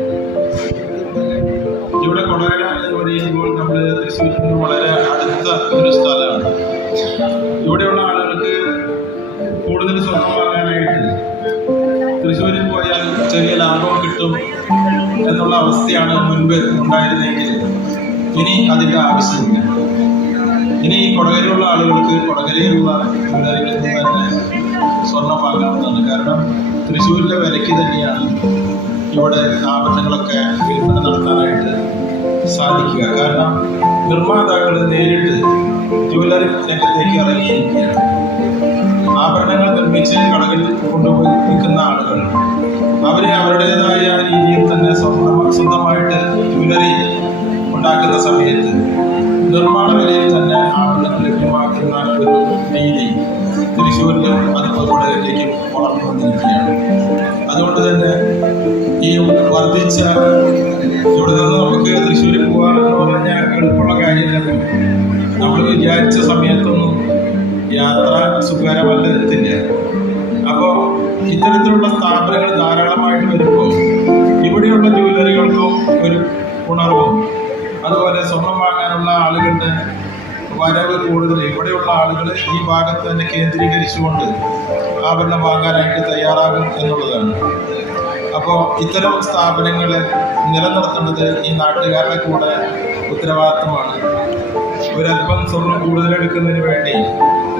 ഇവിടെ കൊടകര എന്ന് പറയുമ്പോൾ നമ്മൾ തൃശ്ശൂരിൽ നിന്ന് വളരെ അടുത്ത ഒരു സ്ഥലമാണ്. ഇവിടെയുള്ള ആളുകൾക്ക് കൂടുതൽ സ്വർണം വാങ്ങാനായിട്ട് തൃശ്ശൂരിൽ പോയാൽ ചെറിയ ലാഭം കിട്ടും എന്നുള്ള അവസ്ഥയാണ് മുൻപ് ഉണ്ടായിരുന്നെങ്കിൽ ഇനി അതിൻ്റെ ആവശ്യമില്ല. ഇനി ഈ കൊടകരയുള്ള ആളുകൾക്ക് കൊടകരയിലുള്ള ജ്വല്ലറികളിൽ നിന്ന് തന്നെ സ്വർണം വാങ്ങാവുന്നതാണ്. കാരണം തൃശ്ശൂരിലെ വിലയ്ക്ക് തന്നെയാണ് ഇവിടെ ആഭരണങ്ങളൊക്കെ വിൽപ്പന നടത്താനായിട്ട് സാധിക്കുക. കാരണം നിർമ്മാതാക്കൾ നേരിട്ട് ജ്വല്ലറി രംഗത്തേക്ക് ഇറങ്ങിയിരിക്കുകയാണ്. ആഭരണങ്ങൾ നിർമ്മിച്ച് കടകളിൽ കൊണ്ടുപോയി വിൽക്കുന്ന ആളുകൾ അവര് അവരുടേതായ രീതിയിൽ തന്നെ സ്വന്തമായിട്ട് ജ്വല്ലറി ഉണ്ടാക്കുന്ന സമയത്ത് നിർമ്മാണ വിലയിൽ തന്നെ ആഭരണങ്ങൾ ലഭ്യമാക്കുന്ന ഒരു രീതി തൃശ്ശൂരിലും അതുപോലെയും വളർന്നു വന്നിരിക്കുകയാണ്. അതുകൊണ്ട് തന്നെ ഈ വർദ്ധിച്ച ഇവിടെ നിന്ന് നമുക്ക് തൃശ്ശൂരിൽ പോകാൻ എന്ന് പറഞ്ഞാൽ എളുപ്പമുള്ള കാര്യമില്ല. നമ്മൾ വിചാരിച്ച സമയത്തൊന്നും യാത്ര സുഖകരമല്ല. അപ്പോൾ ഇത്തരത്തിലുള്ള സ്ഥാപനങ്ങൾ ധാരാളമായിട്ട് വരുമ്പോൾ ഇവിടെയുള്ള ജ്വല്ലറികൾക്കും ഒരു ഉണർവും അതുപോലെ സ്വർണം വാങ്ങാനുള്ള ആളുകളുടെ വരവ് കൂടുതൽ ഇവിടെയുള്ള ആളുകൾ ഈ ഭാഗത്ത് തന്നെ കേന്ദ്രീകരിച്ചുകൊണ്ട് ആഭരണം വാങ്ങാനായിട്ട് തയ്യാറാകും എന്നുള്ളതാണ്. അപ്പോൾ ഇത്തരം സ്ഥാപനങ്ങൾ നിലനിർത്തേണ്ടത് ഈ നാട്ടുകാരുടെ കൂടെ ഉത്തരവാദിത്തമാണ്. ഒരല്പം സ്വർണം കൂടുതലെടുക്കുന്നതിന് വേണ്ടി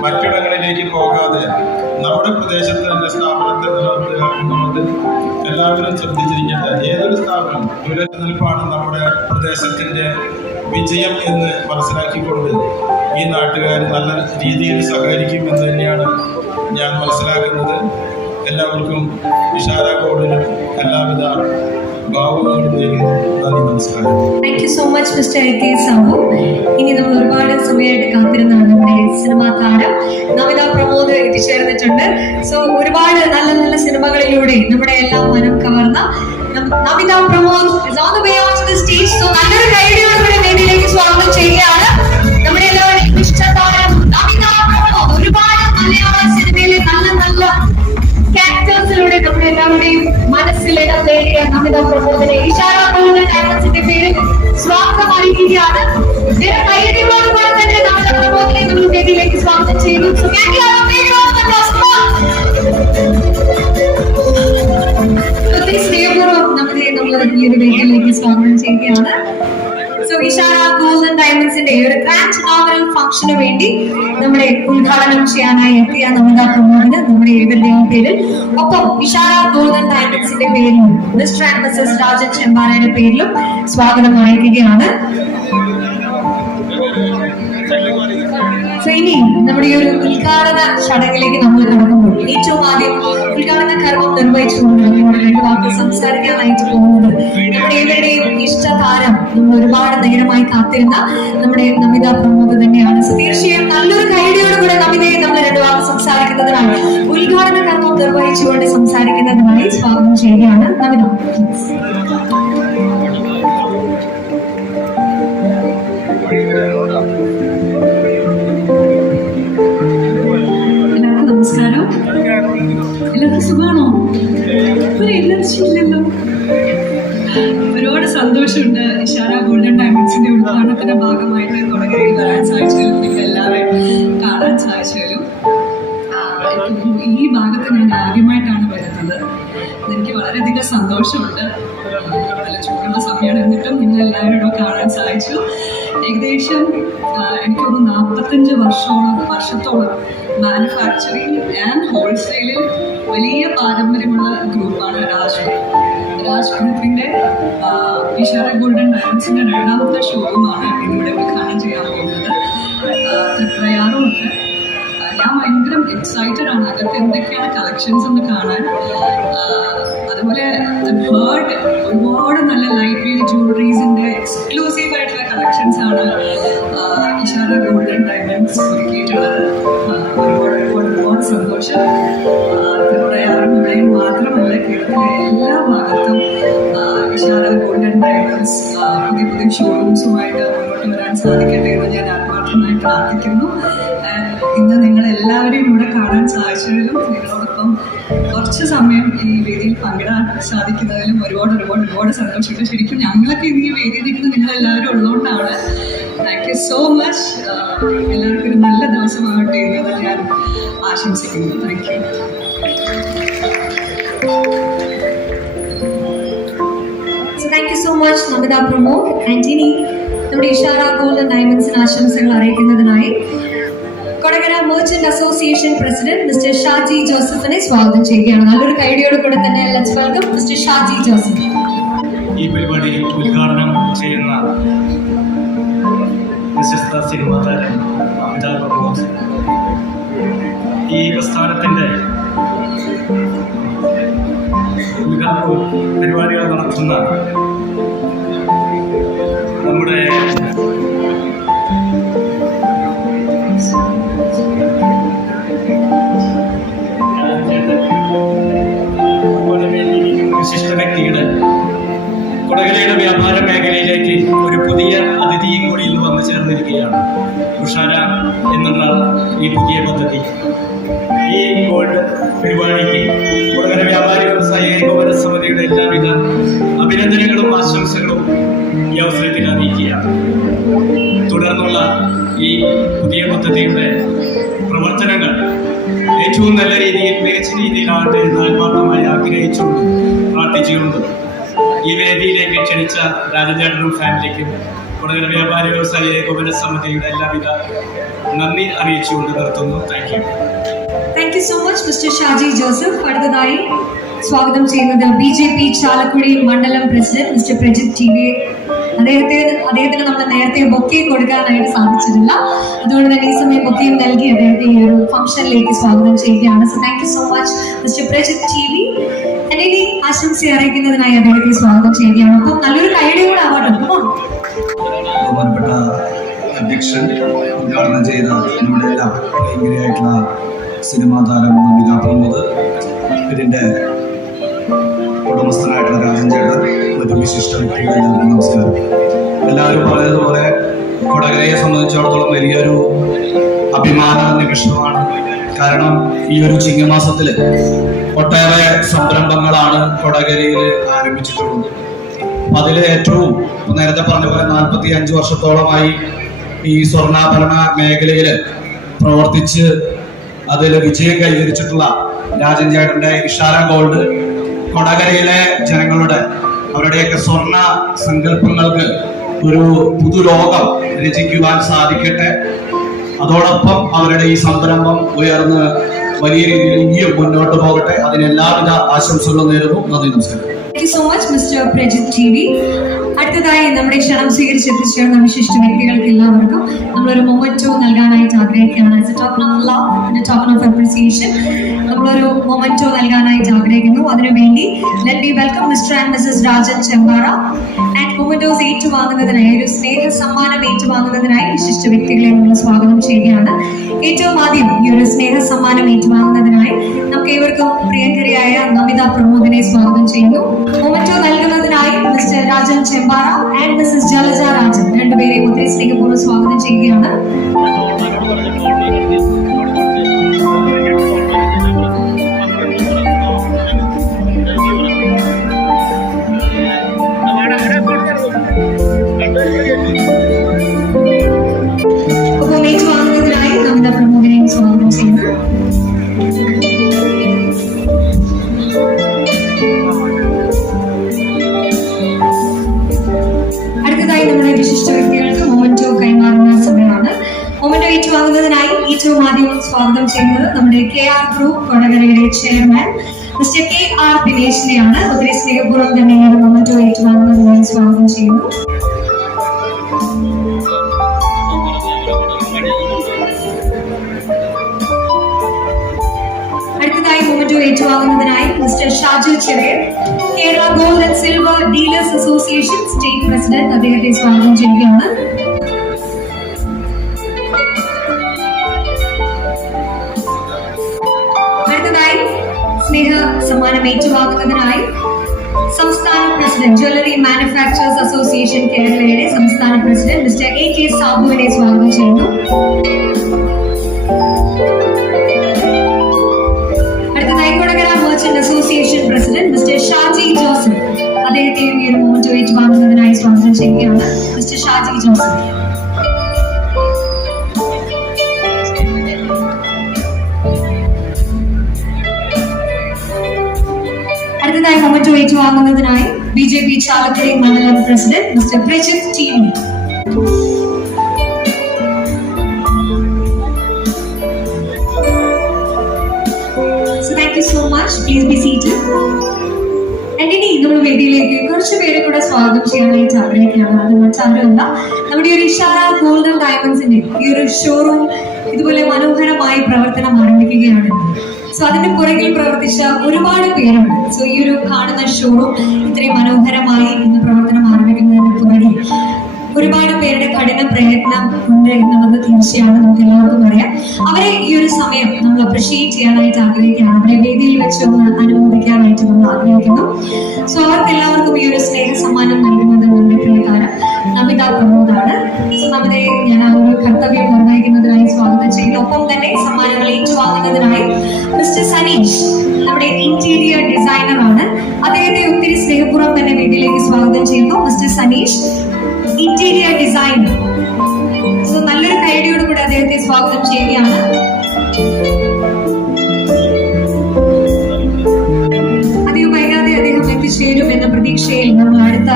മറ്റിടങ്ങളിലേക്ക് പോകാതെ നമ്മുടെ പ്രദേശത്ത് തന്നെ സ്ഥാപനത്തെ നിലനിർത്തുക എന്നുള്ളത് എല്ലാവരും ശ്രദ്ധിച്ചിരിക്കേണ്ട ഏതൊരു സ്ഥാപനം നിലനിൽപ്പാണ് നമ്മുടെ പ്രദേശത്തിൻ്റെ വിജയം എന്ന് മനസ്സിലാക്കിക്കൊണ്ട് ഈ നാട്ടുകാർ നല്ല രീതിയിൽ സഹകരിക്കും എന്ന് തന്നെയാണ് ഞാൻ മനസ്സിലാക്കുന്നത്. എല്ലാവർക്കും ഇഷാര കോഡിനും എല്ലാവിധ ഭാവങ്ങളും നേരുന്നു. നന്ദി, നമസ്കാരം. Thank you so much mister AK Sabu. ഇനി നമ്മൾ ഒരുപാട് സമയമായിട്ട് കാത്തിരുന്നാണ് നമ്മുടെ സിനിമാ താരം നമിത പ്രമോദ് എത്തിച്ചേർന്നിട്ടുണ്ട്. സോ ഒരുപാട് നല്ല നല്ല സിനിമകളിലൂടെ നമ്മുടെ എല്ലാം മനം കവർന്ന Namitha Pramod is on the way onto the stage. So നല്ലൊരു കൈയടിയോടുകൂടി വേദിയിലേക്ക് സ്വാഗതം ചെയ്യുകയാണ് നമ്മുടെ എല്ലാവരുടെയും ഇഷ്ടതാരം നമിത പ്രമോദ്. ഒരുപാട് മലയാള സിനിമയിലെ നല്ല നല്ല ക്യാരക്ടേഴ്സിലൂടെ നമ്മുടെ എല്ലാവരുടെയും മനസ്സിലിടം നേടിയ നമിത പ്രമോദിനെ ഇഷാര ഗോൾഡൻ ഡയമണ്ട്സിന്റെ പേരിൽ സ്വാഗതം അറിയിക്കുകയാണ്. കൈയടികളോടുകൂടെ തന്നെ നമിത പ്രമോദിനെ നമ്മൾ വേദിയിലേക്ക് സ്വാഗതം ചെയ്യുന്നു. So can you have a big round of applause? ഒത്തിരി സ്നേഹപൂർവ്വം നമിതയെ നമ്മൾ ഈ ഒരു വേദിയിലേക്ക് സ്വാഗതം ചെയ്യുകയാണ്. സോ ഇഷാര ഗോൾഡൻ ഡയമണ്ട്സിന്റെ ഒരു ഗ്രാൻഡ് ഇനോഗ്രൽ ഫംഗ്ഷന് വേണ്ടി നമ്മുടെ ഉദ്ഘാടനം ചെയ്യാനായി എത്തിയ നമിത പ്രമോദിന് നമ്മുടെ ഏവരുടെയും പേരിൽ ഒപ്പം ഇഷാര ഗോൾഡൻ ഡയമണ്ട്സിന്റെ പേരിലും മിസ്റ്റർ ആൻഡ് മിസസ് രാജൻ ചെമ്പാറയുടെ പേരിലും സ്വാഗതം അറിയിക്കുകയാണ്. ഇനി നമ്മുടെ ഈ ഒരു ഉദ്ഘാടന ചടങ്ങിലേക്ക് നമ്മൾ കടക്കുമ്പോൾ ഏറ്റവും ആദ്യം ഉദ്ഘാടന കർമ്മം നിർവഹിച്ചുകൊണ്ട് നമ്മുടെ രണ്ട് വാക്കുകൾ സംസാരിക്കാനായിട്ട് പോകുന്നത് നമ്മുടെ ഏവരുടെയും ഇഷ്ടതാരം നമ്മൾ ഒരുപാട് നേരമായി കാത്തിരുന്ന നമ്മുടെ നമിത പ്രമോദ് തന്നെയാണ്. തീർച്ചയായും നല്ലൊരു കൈഡിയോടുകൂടെ നമിതയെ നമ്മൾ രണ്ട് വാക്ക് സംസാരിക്കുന്നതിനായി ഉദ്ഘാടന കർമ്മം നിർവഹിച്ചുകൊണ്ട് സംസാരിക്കുന്നതിനായി സ്വാഗതം ചെയ്യുകയാണ്. നമിത, നമസ്കാരം. എല്ലാവർക്കും സുഖമാണോ? ഒരു എനർജി ഇല്ലല്ലോ. ഒരുപാട് സന്തോഷമുണ്ട് ഇഷാര ഗോൾഡൻ ഡയമണ്ട്സിന്റെ ഉദ്ഘാടനത്തിന്റെ ഭാഗമായിട്ട് കൊടകരയിൽ വരാൻ സാധിച്ചതിലും നിങ്ങൾ എല്ലാവരും കാണാൻ സാധിച്ചതിലും ഈ ഭാഗത്ത് ഞാൻ ആദ്യമായിട്ടാണ് വരുന്നത്. എനിക്ക് വളരെയധികം സന്തോഷമുണ്ട്. നല്ല ചൂടുള്ള സമയമാണ്, എന്നിട്ടും നിങ്ങൾ എല്ലാവരും കാണാൻ സാധിച്ചു. ഏകദേശം എനിക്കൊന്ന് 45 വർഷത്തോളം മാനുഫാക്ചറിങ് ആൻഡ് ഹോൾസെയിലിൽ വലിയ പാരമ്പര്യമുള്ള ഗ്രൂപ്പാണ് രാജ് ഗ്രൂപ്പിൻ്റെ ഇഷാര ഗോൾഡൻ ഡയമണ്ട്സിൻ്റെ രണ്ടാമത്തെ ഷോറൂമാണ് ഇവിടെ ഉദ്ഘാടനം ചെയ്യാൻ പോകുന്നത്. തൃപ്രയാറുണ്ട്. ഞാൻ ഭയങ്കര എക്സൈറ്റഡ് ആണ് അകത്ത് എന്തൊക്കെയാണ് കളക്ഷൻസ് എന്ന് കാണാൻ. അതുപോലെ ഹേർഡ് ഒരുപാട് നല്ല ലൈറ്റ് വെയ്റ്റ് ജ്വല്ലറീസിൻ്റെ എക്സ്ക്ലൂസീവ് ആയിട്ടുള്ള കളക്ഷൻസ് ആണ് ഇഷാര ഗോൾഡൻ ഡയമണ്ട്സ് ഒരുക്കിയിട്ടുള്ളത്. ഒരുപാട് സന്തോഷം. തൃപ്രയാറും ഇവിടെയും മാത്രമല്ല, കേരളത്തിലെ എല്ലാ ഭാഗത്തും ഇഷാര ഗോൾഡൻ ഡയമണ്ട്സ് പുതിയ ഷോറൂംസുമായിട്ട് മുന്നോട്ട് വരാൻ സാധിക്കട്ടെ എന്ന് ഞാൻ ആത്മാർത്ഥമായി പ്രാർത്ഥിക്കുന്നു. ഇന്ന് നിങ്ങളെല്ലാവരെയും ഇവിടെ കാണാൻ സാധിച്ചതിലും നിങ്ങളോടൊപ്പം കുറച്ച് സമയം ഈ വേദിയിൽ പങ്കിടാൻ സാധിക്കുന്നതിലും ഒരുപാട് സന്തോഷമുണ്ട്. ശരിക്കും ഞങ്ങളൊക്കെ ഇന്ന് ഈ വേദിയിൽ നിൽക്കുന്ന നിങ്ങളെല്ലാവരും ഉള്ളതുകൊണ്ടാണ്. Thank you so much. എല്ലാവർക്കും ഒരു നല്ല ദിവസമാകട്ടെ എന്ന് ഞാൻ ആശംസിക്കുന്നു. Thank you. Thank you so much Namitha Pramod. And ഇനി നമ്മുടെ ഇഷാര ഗോൾഡൻ ഡയമണ്ട്സിന് ആശംസകൾ അറിയിക്കുന്നതിനായി Kodakara merchant association president mister Shaji ജോസഫിനെ സ്വാഗതം ചെയ്യുകയാണ്. നല്ലൊരു കൈഡിയോട് കൂടെ തന്നെ let's welcome mister Shaji Joseph. ഈ പരിപാടി ഉദ്ഘാടനം ചെയ്യുന്ന പ്രശസ്ത സിനിമാ താരം നമിത പ്രമോദ്, ഈ പ്രസ്ഥാനത്തിൻ്റെ പരിപാടികൾ നടത്തുന്ന നമ്മുടെ വിശിഷ്ട വ്യക്തിയുടെ കൊടകരയുടെ വ്യാപാര മേഖലയിലേക്ക് ഒരു പുതിയ അതിഥിയും കൂടി ഇന്ന് വന്നു ചേർന്നിരിക്കുകയാണ്. ഉഷാര എന്നുള്ള ഈ പുതിയ പദ്ധതി, ഈ ഗോൾഡ് പരിപാടിക്ക് കൊടകര വ്യാപാരി വ്യവസായ ഏകോപന സമിതിയുടെ എല്ലാവിധ അഭിനന്ദനങ്ങളും ആശംസകളും ഈ അവസരത്തിൽ അറിയിക്കുകയാണ്. തുടർന്നുള്ള ഈ പുതിയ പദ്ധതിയുടെ പ്രവർത്തനങ്ങൾ ഏറ്റവും നല്ല രീതിയിൽ, മികച്ച രീതിയിലാകട്ടെ എന്ന് ആത്മാർത്ഥമായി ആഗ്രഹിച്ചുകൊണ്ട് പ്രാർത്ഥിച്ചുകൊണ്ട് ഈ വേദിയിലേക്ക് ക്ഷണിച്ച രാജചേട്ടനും ഫാമിലിക്കും കൊടകര വ്യാപാരി വ്യവസായ ഏകോപന സമിതിയുടെ എല്ലാവിധ നന്ദി അറിയിച്ചുകൊണ്ട് നിർത്തുന്നു. Thank you so much mister Shaji Joseph. അടുത്തതായി സ്വാഗതം ചെയ്യുന്നത് BJP ചാലക്കുടി മണ്ഡലം പ്രസിഡന്റ് മിസ്റ്റർ പ്രജിത് TV. അദ്ദേഹത്തിന് നമ്മൾ നേരത്തെ ബൊക്കെ കൊടുക്കാനായിട്ട് സാധിച്ചിട്ടില്ല, അതുകൊണ്ട് തന്നെ ഈ സമയം ബൊക്കെയും നൽകി അദ്ദേഹത്തെ ഈ ഒരു ഫംഗ്ഷനിലേക്ക് സ്വാഗതം ചെയ്യുകയാണ്. So thank you so much mister Prajith TV. എന്നെ ഇനി ആശംസ അറിയിക്കുന്നതിനായി അദ്ദേഹത്തെ സ്വാഗതം ചെയ്യുകയാണ്. അപ്പം നല്ലൊരു കൈയുടെ കൂടെ ആവാട്ടോ. ബഹുമാനപ്പെട്ട അധ്യക്ഷൻ ഉദ്ഘാടനം ചെയ്ത നമ്മുടെ എല്ലാം ഭയങ്കരമായിട്ടുള്ള സിനിമാ താരം നമിത പ്രമോദ്, ഇതിൻ്റെ ഉടമസ്ഥനായിട്ടുള്ള രാജൻ ചേട്ടൻ, മറ്റു വിശിഷ്ട വ്യക്തികൾ, എല്ലാവർക്കും നമസ്കാരം. എല്ലാവരും പറഞ്ഞതുപോലെ കൊടകരയെ സംബന്ധിച്ചിടത്തോളം വലിയൊരു അഭിമാന നിമിഷമാണ്. കാരണം ഈ ഒരു ചിങ്ങമാസത്തിൽ ഒട്ടേറെ സംരംഭങ്ങളാണ് കൊടകരയിൽ ആരംഭിച്ചിട്ടുള്ളത്. അപ്പം അതിൽ ഏറ്റവും നേരത്തെ പറഞ്ഞ പോലെ 45 വർഷത്തോളമായി ഈ സ്വർണ്ണാഭരണ മേഖലയിൽ പ്രവർത്തിച്ച് അതിൽ വിജയം കൈവരിച്ചിട്ടുള്ള രാജൻ ചേട്ടൻ്റെ ഇഷാര ഗോൾഡ് കൊടകരയിലെ ജനങ്ങളുടെ അവരുടെയൊക്കെ സ്വർണ്ണ സങ്കല്പങ്ങൾക്ക് ഒരു പുതുലോകം രചിക്കുവാൻ സാധിക്കട്ടെ. അതോടൊപ്പം അവരുടെ ഈ സംരംഭം ഉയർന്ന് വലിയ രീതിയിൽ ഇനിയും മുന്നോട്ട് പോകട്ടെ. അതിന് എല്ലാവിധ ആശംസകളും നേരുന്നു. നന്ദി, നമസ്കാരം. Thank you so much mister Prajith TV. അടുത്തതായി നമ്മുടെ ക്ഷണം സ്വീകരിച്ചെത്തിച്ചേർന്ന വിശിഷ്ട വ്യക്തികൾക്ക് എല്ലാവർക്കും നമ്മളൊരു മൊമെന്റോ നൽകാനായിട്ട് ആഗ്രഹിക്കുകയാണ്. As a token of love and a token of appreciation നമ്മളൊരു മൊമെന്റോ നൽകാനായിട്ട് ആഗ്രഹിക്കുന്നു. അതിനുവേണ്ടി let me welcome mister and missus Rajan Chembara. And mementos ഏറ്റുവാങ്ങുന്നതിനായി, ഒരു സ്നേഹ സമ്മാനം ഏറ്റുവാങ്ങുന്നതിനായി വിശിഷ്ട വ്യക്തികളെ നമ്മൾ സ്വാഗതം ചെയ്യുകയാണ്. ഏറ്റവും ആദ്യം ഈ ഒരു സ്നേഹ സമ്മാനം ഏറ്റുവാങ്ങുന്നതിനായി നമുക്ക് ഏവർക്കും പ്രിയങ്കരിയായ നമിത പ്രമോദിനെ സ്വാഗതം ചെയ്യുന്നു. മൊമെന്റോ നൽകുന്നതിനായി mister Rajan Chembara and Mrs Jalaja Rajan രണ്ടുപേരെയും ഒത്തിരി സ്നേഹപൂർവ്വം സ്വാഗതം ചെയ്യുകയാണ്. ഒപ്പം ഏറ്റുവാങ്ങുന്നതിനായി നമിത പ്രമോദിനെയും സ്വാഗതം ചെയ്യുന്നു. അടുത്തതായി നമ്മുടെ വിശിഷ്ട വ്യക്തികൾക്ക് മൊമെന്റോ കൈമാറുന്ന സമയമാണ്. മൊമെന്റോ ഏറ്റുവാങ്ങുന്നതിനായി ഏറ്റവും ആദ്യം സ്വാഗതം ചെയ്യുന്നത് നമ്മുടെ KR ഗ്രൂപ്പ് കൊടകരയുടെ ചെയർമാൻ മിസ്റ്റർ KR ദിനേശിനെയാണ്. ഒത്തിരി സ്നേഹപൂർവ്വം തന്നെ ഈ മൊമെന്റോ ഏറ്റുവാങ്ങുന്നതിനായി സ്വാഗതം ചെയ്യുന്നു. അടുത്തതായി മൊമെന്റോ ഏറ്റുവാങ്ങുന്നതിനായി mister Shaju Cheriyar, Kerala gold and silver dealers association state president, അദ്ദേഹത്തെ സ്വാഗതം ചെയ്യുകയാണ്. അടുത്തതായി സ്നേഹ സമ്മാനം ഏറ്റുവാങ്ങുന്നതിനായി സംസ്ഥാന പ്രസിഡന്റ്, ജ്വല്ലറി മാനുഫാക്ചറേഴ്സ് അസോസിയേഷൻ കേരളയുടെ സംസ്ഥാന പ്രസിഡന്റ് മിസ്റ്റർ AK സാബുവിനെ സ്വാഗതം ചെയ്യുന്നു. അടുത്തതായി Kodakara merchant association president mister Shaji Joseph, അദ്ദേഹത്തെയും ഈ ഒരു മൊമെന്റോ ഏറ്റുവാങ്ങുന്നതിനായി സ്വാഗതം ചെയ്യുകയാണ്. Mister Shaji Joseph. അടുത്തതായി മൊമെന്റോ ഏറ്റുവാങ്ങുന്നതിനായി BJP ചാലക്കുടി മണ്ഡലം president mister Prajith TV. So thank you so much. Please be seated. And ഇനി നമ്മൾ വേദിയിലേക്ക് കുറച്ച് പേരെ കൂടെ സ്വാഗതം ചെയ്യാനായിട്ട് ആഗ്രഹിക്കുകയാണ്. അത് മറ്റാരുമല്ല, നമ്മുടെ ഒരു ഇഷാര ഗോൾഡൻ ഡയമണ്ട്സിന്റെ ഈ ഒരു ഷോറൂം ഇതുപോലെ മനോഹരമായി പ്രവർത്തനം ആരംഭിക്കുകയാണ്. സോ അതിന്റെ പുറകിൽ പ്രവർത്തിച്ച ഒരുപാട് പേരുണ്ട്. സോ ഈ ഒരു കാണുന്ന ഷോറൂം ഇത്രയും മനോഹരമായി ഇന്ന് പ്രവർത്തനം ആരംഭിക്കുന്നതിന് പുറകിൽ ഒരുപാട് പേരുടെ കഠിന പ്രയത്നം ഉണ്ട് എന്നുള്ളത് തീർച്ചയാണ്, നമുക്ക് എല്ലാവർക്കും അറിയാം. അവരെ ഈ ഒരു സമയം നമ്മൾ അപ്രിഷിയേറ്റ് ചെയ്യാനായിട്ട് ആഗ്രഹിക്കുകയാണ്. അവരെ വേദിയിൽ വെച്ച് ഒന്ന് അനുമോദിക്കാനായിട്ട് നമ്മൾ ആഗ്രഹിക്കുന്നു. സോ അവർക്ക് എല്ലാവർക്കും ഈ ഒരു സ്നേഹ സമ്മാനം നൽകുന്നത് നമ്മുടെ പ്രിയതാരം നമിത പ്രമോദാണ്. സോ നമിതയെ ഞാൻ ആ ഒരു കർത്തവ്യം നിർവഹിക്കുന്നതിനായി സ്വാഗതം ചെയ്യുന്നു. ഒപ്പം തന്നെ സമ്മാനങ്ങൾ ഏറ്റുവാങ്ങുന്നതിനായി മിസ്റ്റർ സനീഷ്, നമ്മുടെ ഇന്റീരിയർ ഡിസൈനർ ആണ്, അദ്ദേഹത്തെ ഒത്തിരി സ്നേഹപൂർവ്വം തന്നെ വേദിയിലേക്ക് സ്വാഗതം ചെയ്യുന്നു. Mister Saneesh, interior designer. So നല്ലൊരു കൈഡിയോട് കൂടെ അദ്ദേഹത്തെ സ്വാഗതം ചെയ്യുകയാണ്. അധികം വൈകാതെ അദ്ദേഹം എത്തിച്ചേരും എന്ന പ്രതീക്ഷയിൽ നമ്മൾ അടുത്ത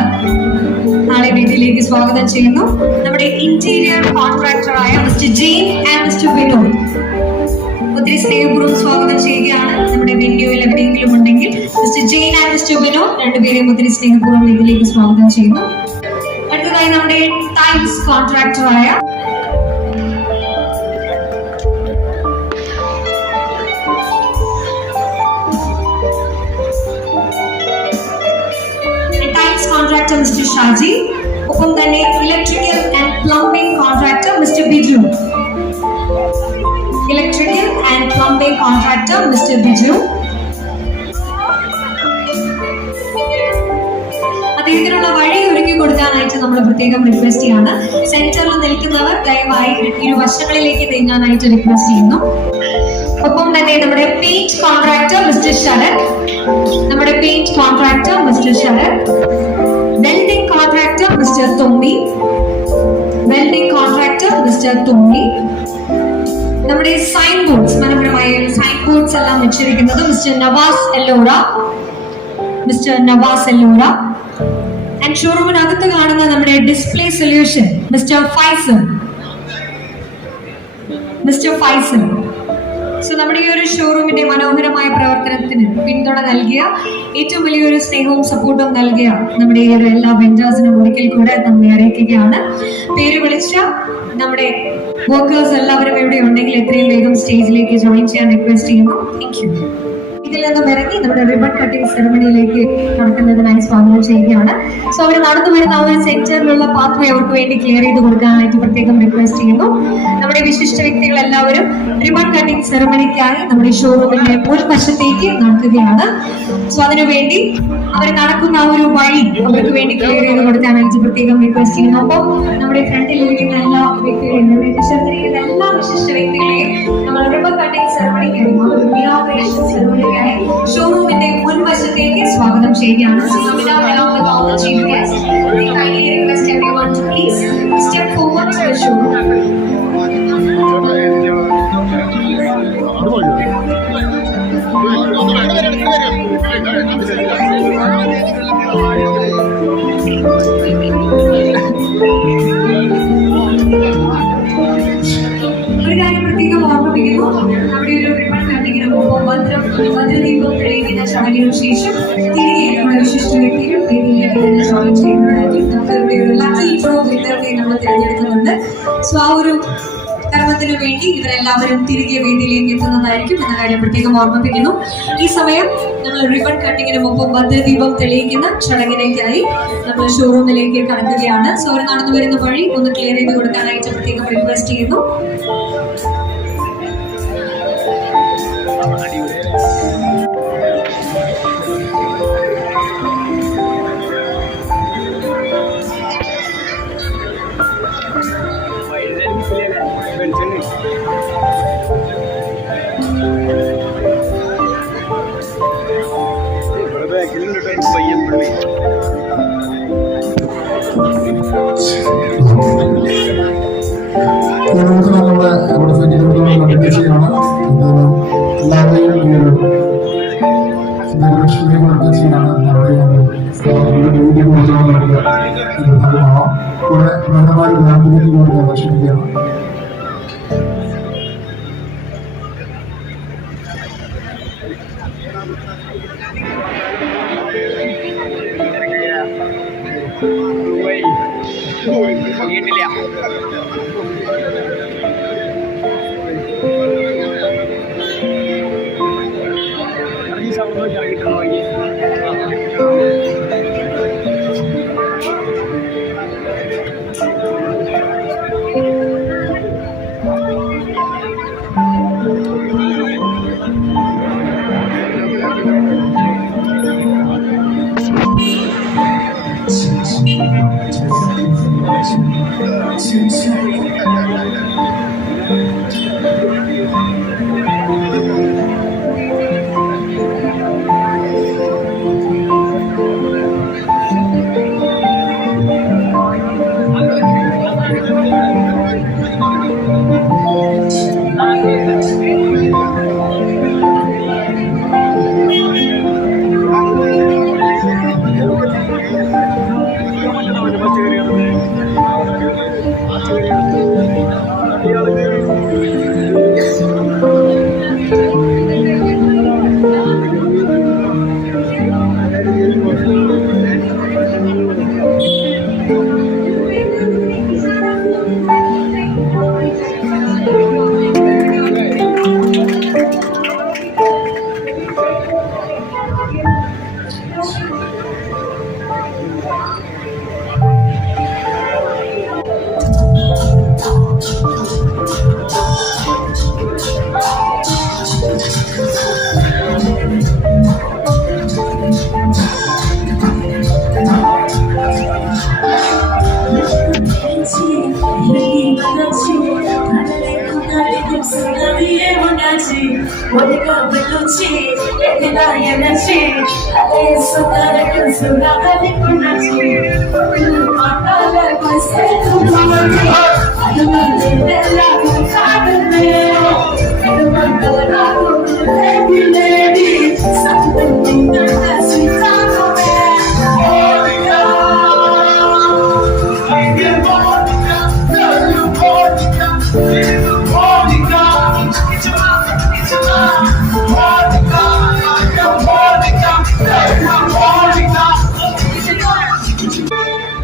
ആളെ വേദിയിലേക്ക് സ്വാഗതം ചെയ്യുന്നു. നമ്മുടെ ഇന്റീരിയർ കോൺട്രാക്ടറായ mister Jain and mister Vinod, ഒത്തിരി സ്നേഹപൂർവ്വം സ്വാഗതം ചെയ്യുകയാണ്. നമ്മുടെ വെന്യൂവിൽ എവിടെയെങ്കിലും ഉണ്ടെങ്കിൽ mister Jain and mister Vinod രണ്ടുപേരെയും ഒത്തിരി സ്നേഹപൂർവ്വം വേദിയിലേക്ക് സ്വാഗതം ചെയ്യുന്നു. അടുത്തതായി നമ്മുടെ ടൈൽസ് കോൺട്രാക്ടറായ കോൺട്രാക്ടർ മിസ്റ്റർ ഷാജി, ഒപ്പം തന്നെ electrical and plumbing contractor mister Biju. Electrical and plumbing contractor mister Biju. അദ്ദേഹത്തിനുള്ള വഴി ഒരുക്കി കൊടുക്കാനായിട്ട് നമ്മൾ പ്രത്യേകം റിക്വസ്റ്റ് ചെയ്യാണ്. സെന്ററിൽ നിൽക്കുന്നവർ ദയവായി ഇരുവശങ്ങളിലേക്ക് നീങ്ങാനായിട്ട് റിക്വസ്റ്റ് ചെയ്യുന്നു. ഒപ്പം തന്നെ നമ്മുടെ പെയിന്റ് കോൺട്രാക്ടർ മിസ്റ്റർ ശരത്, നമ്മുടെ paint contractor mister Sarath. Welding contractor mister Thumbi, welding contractor mister Thumbi. നമ്മുടെ സൈൻ ബോർഡ്സ്, മനോഹരമായ സൈൻ ബോർഡ്സ് എല്ലാം വെച്ചിരിക്കുന്നത് mister Navas Ellora, mister Navas Ellora. And ഷോറൂമിനകത്ത് കാണുന്ന നമ്മുടെ display solution mister Faisal, mister Faisal. So നമ്മുടെ ഈ ഒരു ഷോറൂമിന്റെ മനോഹരമായ പ്രവർത്തനത്തിന് പിന്തുണ നൽകിയ, ഏറ്റവും വലിയൊരു സ്നേഹവും സപ്പോർട്ടും നൽകിയ നമ്മുടെ ഈ ഒരു എല്ലാ വെൻഡേഴ്സിനും ഒരിക്കൽ കൂടെ നമ്മെ അറിയിക്കുകയാണ്. പേര് വിളിച്ച നമ്മുടെ വർക്കേഴ്സ് എല്ലാവരും ഇവിടെ ഉണ്ടെങ്കിൽ എത്രയും വേഗം സ്റ്റേജിലേക്ക് ജോയിൻ ചെയ്യാൻ റിക്വസ്റ്റ് ചെയ്യുന്നു. Thank you. ഇതിൽ നിന്നും ഇറങ്ങി നമ്മുടെ റിബൺ കട്ടിംഗ് സെറമണിയിലേക്ക് നടക്കുന്നതിനായി സ്വാഗതം ചെയ്യുകയാണ്. സോ അവർ നടന്നു വരുന്ന ആ ഒരു സെന്ററിലുള്ള പാത്വേ അവർക്ക് വേണ്ടി ക്ലിയർ ചെയ്ത് കൊടുക്കാനായിട്ട് പ്രത്യേകം റിക്വസ്റ്റ് ചെയ്യുന്നു. നമ്മുടെ വിശിഷ്ട വ്യക്തികൾ എല്ലാവരും റിബൺ കട്ടിംഗ് സെറമണിക്കായി നമ്മുടെ ഷോറൂമിന്റെ മുൻവശത്തേക്ക് നടക്കുകയാണ്. സോ അതിനുവേണ്ടി അവർ നടക്കുന്ന ആ ഒരു വഴി അവർക്ക് വേണ്ടി ക്ലിയർ ചെയ്ത് കൊടുക്കാനായിട്ട് പ്രത്യേകം റിക്വസ്റ്റ് ചെയ്യുന്നു. ഒപ്പം നമ്മുടെ ഫ്രണ്ടിലിരിക്കുന്ന എല്ലാ വ്യക്തികളെയും, എല്ലാ വിശിഷ്ട വ്യക്തികളെയും നമ്മൾ റിബൺ കട്ടിംഗ് സെറമണിക്കായി ഇനാഗുറേഷൻ സെറമണിക്കായി ഷോറൂമിന്റെ മുൻവശത്തേക്ക് സ്വാഗതം ചെയ്യുകയാണ്. So Namita, along with all the chief guests, we kindly request everyone to please step forward to the showroom. ഒരു കാര്യം പ്രത്യേകം ഓർമ്മിപ്പിക്കുന്നു, നമ്മുടെ ഒരു റിബൺ കട്ടിങ്ങിന് മുമ്പ് ഭദ്രദീപം തെളിയിക്കുന്ന ചടങ്ങിനു ശേഷം തിരികെ നമ്മുടെ വിശിഷ്ട വ്യക്തികൾ വേദിയിലേക്ക് തന്നെ ജോയിൻ ചെയ്യുന്നതായിരിക്കും. നമുക്ക് ഇവിടെ ഒരു ലക്കി ഡ്രോ വിന്നറിനെ നമ്മൾ തിരഞ്ഞെടുക്കുന്നുണ്ട്. സോ ആ ഒരു കർമ്മത്തിനു വേണ്ടി ഇവരെല്ലാവരും തിരികെ വേദിയിലേക്ക് എത്തുന്നതായിരിക്കും എന്ന കാര്യം പ്രത്യേകം ഓർമ്മിപ്പിക്കുന്നു. ഈ സമയം നമ്മൾ റിബൺ കട്ടിങ്ങിന് മുമ്പ് ഭദ്രദീപം തെളിയിക്കുന്ന ചടങ്ങിലേക്കായി നമ്മൾ ഷോറൂമിലേക്ക് കടക്കുകയാണ്. സോ അവർ നടന്നു വരുന്ന വഴി ഒന്ന് ക്ലിയർ ചെയ്ത് കൊടുക്കാനായിട്ട് പ്രത്യേകം റിക്വസ്റ്റ് ചെയ്യുന്നു. നമുക്ക് നമ്മുടെ ഇവിടെ സഞ്ചരിക്കുന്നതാണ് എല്ലാവരെയും ഈ ഒരു ചെയ്യാണ് കുറെ ബന്ധമായ ഗ്രാമത്തിലേക്ക് കൊണ്ട് ആകർഷിക്കുകയാണ്.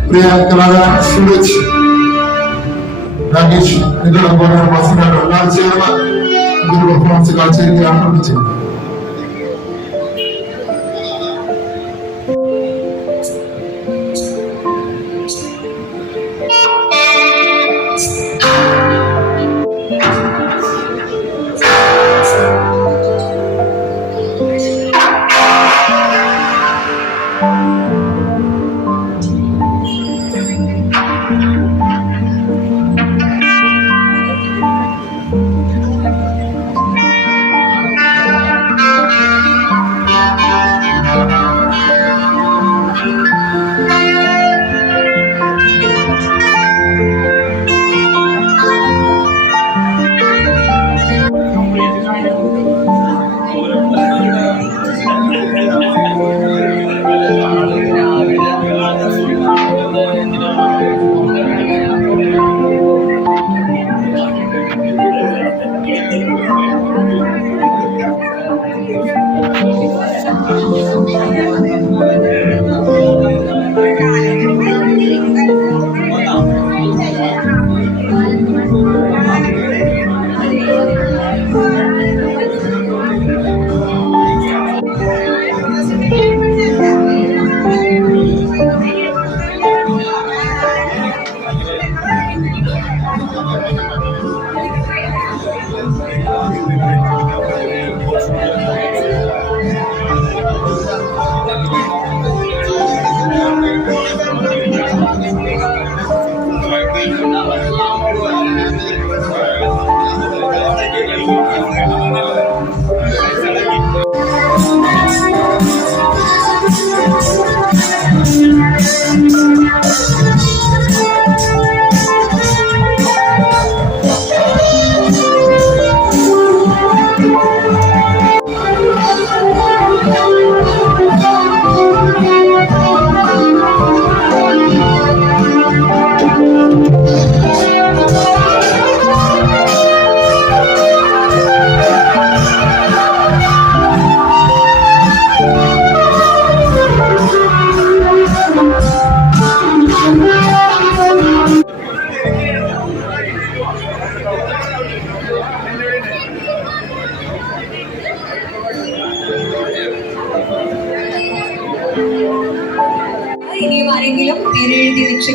പ്രിയ കലാകാരൻ സൂരജ് രാകേഷ് നിങ്ങളോടൊപ്പം ബസ്സിനാണ് എല്ലാവരും ചേർന്ന് ഇതൊരു പെർഫോമൻസ് കാഴ്ചവെക്കുകയാണ് ചെയ്യുന്നത്.